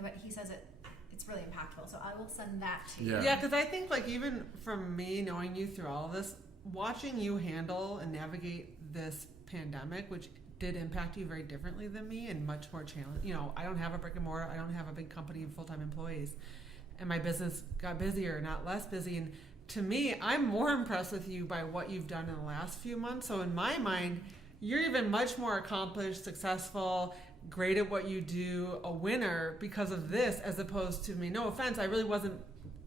what he says it's really impactful. So I will send that to you. Yeah, because I think like even from me knowing you through all of this, watching you handle and navigate this pandemic, which did impact you very differently than me and much more challenging. I don't have a brick and mortar. I don't have a big company and full-time employees. And my business got busier, not less busy. And to me, I'm more impressed with you by what you've done in the last few months. So in my mind, you're even much more accomplished, successful, great at what you do, a winner because of this, as opposed to me. No offense, I really wasn't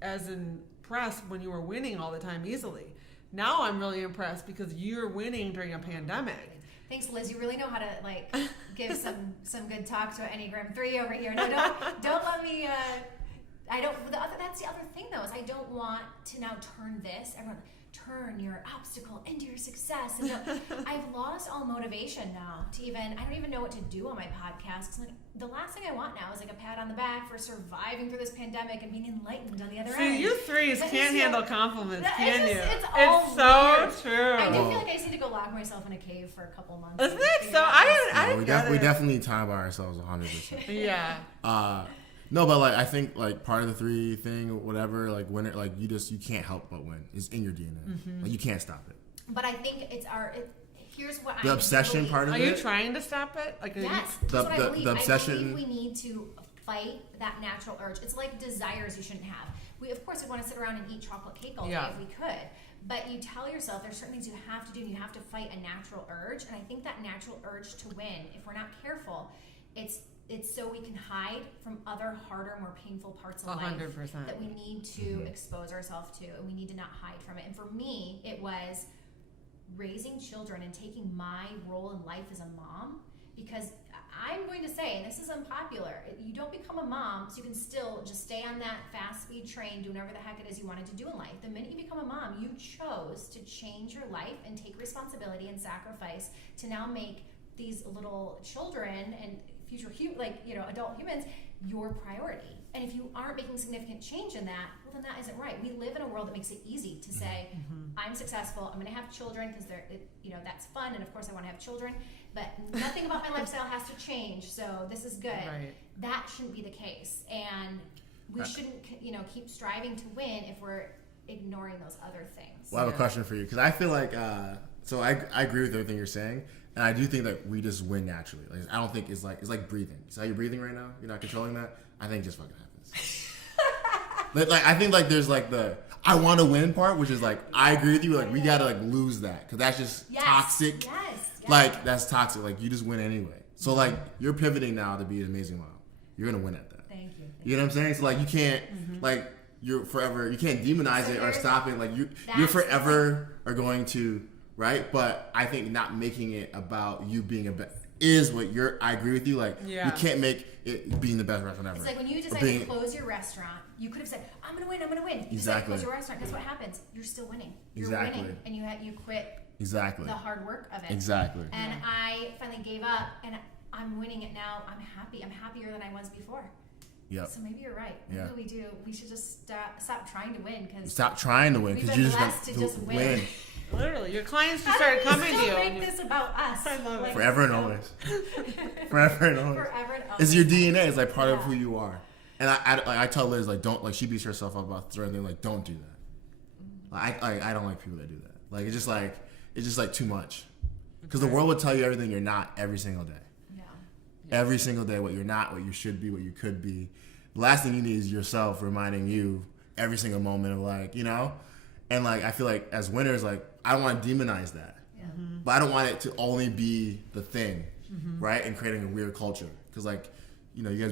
as impressed when you were winning all the time easily. Now I'm really impressed because you're winning during a pandemic. Thanks, Liz. You really know how to like give some good talk to Enneagram 3 over here. No, don't let me. That's the other thing though, is I don't want to now turn your obstacle into your success. And I've lost all motivation now to I don't even know what to do on my podcast. 'Cause like the last thing I want now is like a pat on the back for surviving through this pandemic and being enlightened on the other end. You threes can't handle compliments, can you? It's so weird. true. I do feel like I just need to go lock myself in a cave for a couple months. Isn't it? So I we definitely need time by ourselves 100%. Yeah. No, but like I think like part of the 3 thing or whatever, like winner, like you can't help but win. It's in your DNA. Like you can't stop it. But I think here's what the obsession part of it. Are you trying to stop it? Like yes, the obsession. I believe we need to fight that natural urge. It's like desires you shouldn't have. We of course we want to sit around and eat chocolate cake all day if we could. But you tell yourself there's certain things you have to do, and you have to fight a natural urge. And I think that natural urge to win, if we're not careful, it's so we can hide from other harder, more painful parts of 100%. life that we need to expose ourselves to, and we need to not hide from it. And for me, it was raising children and taking my role in life as a mom, because I'm going to say, and this is unpopular, you don't become a mom so you can still just stay on that fast speed train doing whatever the heck it is you wanted to do in life. The minute you become a mom, you chose to change your life and take responsibility and sacrifice to now make these little children and future adult humans your priority. And if you aren't making significant change in that, well, then that isn't right. We live in a world that makes it easy to say, I'm successful, I'm going to have children because that's fun, and of course I want to have children, but nothing about my lifestyle has to change, so this is good. Right. That shouldn't be the case, and we shouldn't, keep striving to win if we're ignoring those other things. Well, I have a question for you, because I feel like, so I agree with everything you're saying, and I do think that we just win naturally. Like, I don't think it's like breathing. So how you're breathing right now? You're not controlling that? I think it just fucking happens. Like, I think like there's like the I want to win part, which is like, I agree with you. Like, we got to like lose that, because that's just toxic. Yes. Like, that's toxic. Like, you just win anyway. So like, you're pivoting now to be an amazing mom. You're going to win at that. Thank you. You know what I'm saying? So like, you can't like, you're forever, you can't demonize it or stop it. Like, you're forever are going to, right? But I think not making it about you being a best is what I agree with you. Like, you can't make it being the best restaurant ever. It's like when you decide to close your restaurant, you could have said, I'm going to win. You decide to close your restaurant. Guess what happens? You're still winning. You're winning. And you quit the hard work of it. Exactly. And I finally gave up, and I'm winning it now. I'm happy. I'm happier than I was before. Yep. So maybe you're right. Maybe we do. We should just stop trying to win. Stop trying to win, because you just win. Literally, your clients just started coming to you. Make this about us. I love it. Forever and always. Forever and always. Forever and always. It's your DNA. It's like part of who you are. And I tell Liz, like, don't, like, she beats herself up about certain things. Like, don't do that. Like, I don't like people that do that. Like, it's just like too much. Because the world will tell you everything you're not every single day. Yeah. Every single day, what you're not, what you should be, what you could be. The last thing you need is yourself reminding you every single moment of, like, and like, I feel like as winners, like, I don't want to demonize that, but I don't want it to only be the thing, right? And creating a weird culture, because like, you guys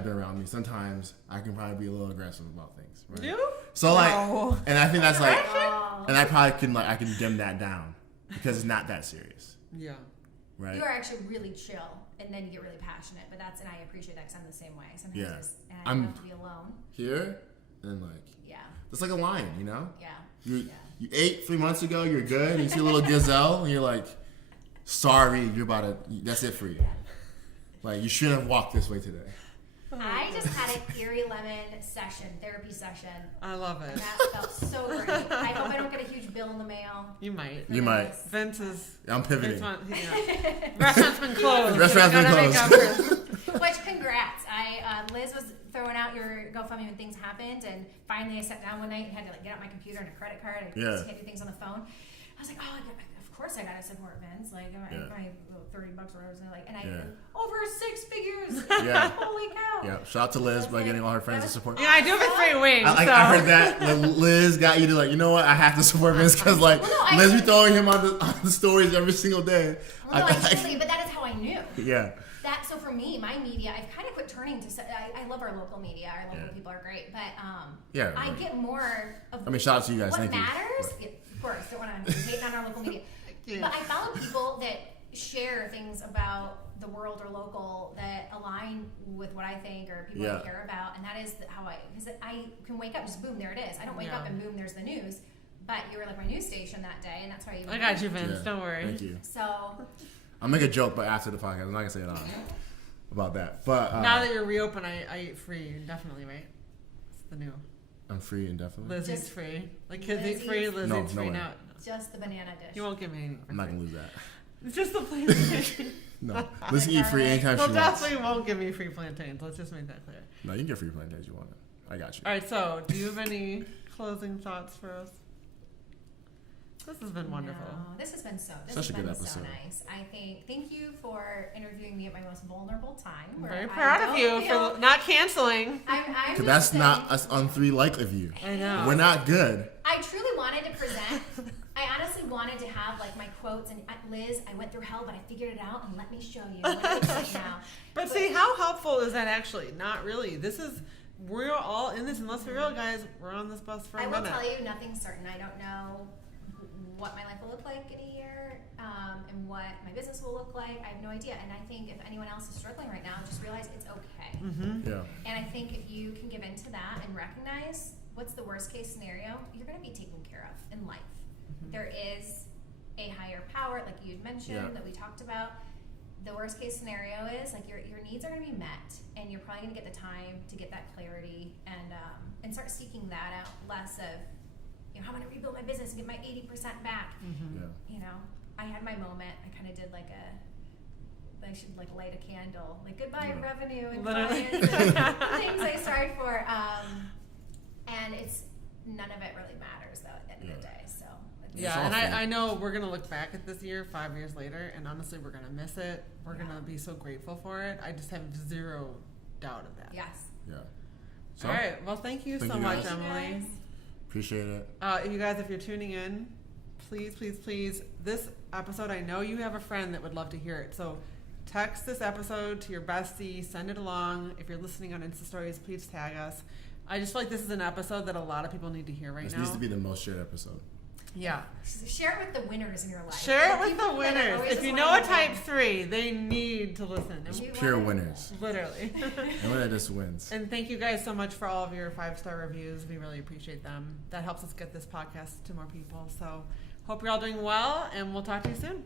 been around me. Sometimes I can probably be a little aggressive about things, right? You? So like, No. and I think that's like, and I probably I can dim that down because it's not that serious, Yeah. right? You are actually really chill, and then you get really passionate. But and I appreciate that, because I'm the same way. Sometimes I don't have to be alone. Here and like, Yeah. it's like a lion, Yeah. You ate 3 months ago, you're good, and you see a little gazelle, and you're like, sorry, that's it for you. Like, you shouldn't have walked this way today. I just had an Irie Lemon therapy session. I love it. And that felt so great. I hope I don't get a huge bill in the mail. You might. You might. Vince is. I'm pivoting. Restaurant's been closed. Restaurant's been closed. Which, congrats. Liz was throwing out your GoFundMe when things happened, and finally I sat down one night and had to like get out my computer and a credit card. I just can't do things on the phone. I was like, of course I gotta support Vince. Like, my $30 or whatever. Like, and over 6 figures. Yeah. Holy cow. Yeah. Shout out to Liz by getting all her friends to support. Yeah, I do have a free wing. I heard that Liz got you to like, you know what? I have to support Vince, because like, Liz be throwing him on the stories every single day. Well, no, but that is how I knew. Yeah. So for me, my media, I've kind of quit turning to. I love our local media. Our local people are great, but I get more of. I mean, shout out to you guys. What Thank matters? you. Of course, don't want to hate on our local media. But I follow people that share things about the world or local that align with what I think or people I care about, and that is how because I can wake up, just boom, there it is. I don't wake up and boom, there's the news. But you were like my news station that day, and that's why you. I got you, Vince. Don't worry. Thank you. So. I'll make a joke, but after the podcast, I'm not gonna say it on about that. But now that you're reopened, I eat free indefinitely, right? It's the new. I'm free indefinitely. Liz eats free. Like, kids eat free. Liz eats free now. Just the banana dish. You won't give me any. I'm not gonna lose that. It's just the plantains. No, Liz can eat free anytime she wants. Definitely won't give me free plantains. Let's just make that clear. No, you can get free plantains you want. I got you. All right. So, do you have any closing thoughts for us? This has been wonderful. No, this has been so. This Such has a good been episode. So nice. Thank you for interviewing me at my most vulnerable time. I'm very proud of you for not canceling. I'm Because that's not us on 3 like of you. I know. We're not good. I truly wanted to present. I honestly wanted to have like my quotes and Liz. I went through hell, but I figured it out, and let me show you what it looks like now. But see, how helpful is that actually? Not really. We're all in this, and let's be real, guys. We're on this bus for a minute. I will tell you, nothing's certain. I don't know what my life will look like in a year, and what my business will look like. I have no idea. And I think if anyone else is struggling right now, just realize it's okay. Mm-hmm. Yeah. And I think if you can give into that and recognize what's the worst case scenario, you're going to be taken care of in life. Mm-hmm. There is a higher power, like you had mentioned, that we talked about. the worst case scenario is like your needs are going to be met, and you're probably going to get the time to get that clarity and start seeking that out, less of, you know, how am I going to rebuild my business and get my 80% back. Yeah. You know, I had my moment. I kind of did like I should like light a candle, like goodbye revenue and clients and things I strive for. And it's none of it really matters though at the end of the day. So and I know we're gonna look back at this year 5 years later, and honestly, we're gonna miss it. We're gonna be so grateful for it. I just have zero doubt of that. Yes. Yeah. So, all right. Well, thank you so much, Emily. Appreciate it. You guys, if you're tuning in, please, this episode, I know you have a friend that would love to hear it. So text this episode to your bestie, send it along. If you're listening on Insta Stories, please tag us. I just feel like this is an episode that a lot of people need to hear This now. needs to be the most shared episode. Yeah. Share it with the winners in your life. Share it with the winners. If you know a type 3, they need to listen. It's pure winners. Literally. And winner just wins. And thank you guys so much for all of your 5-star reviews. We really appreciate them. That helps us get this podcast to more people. So hope you're all doing well, and we'll talk to you soon.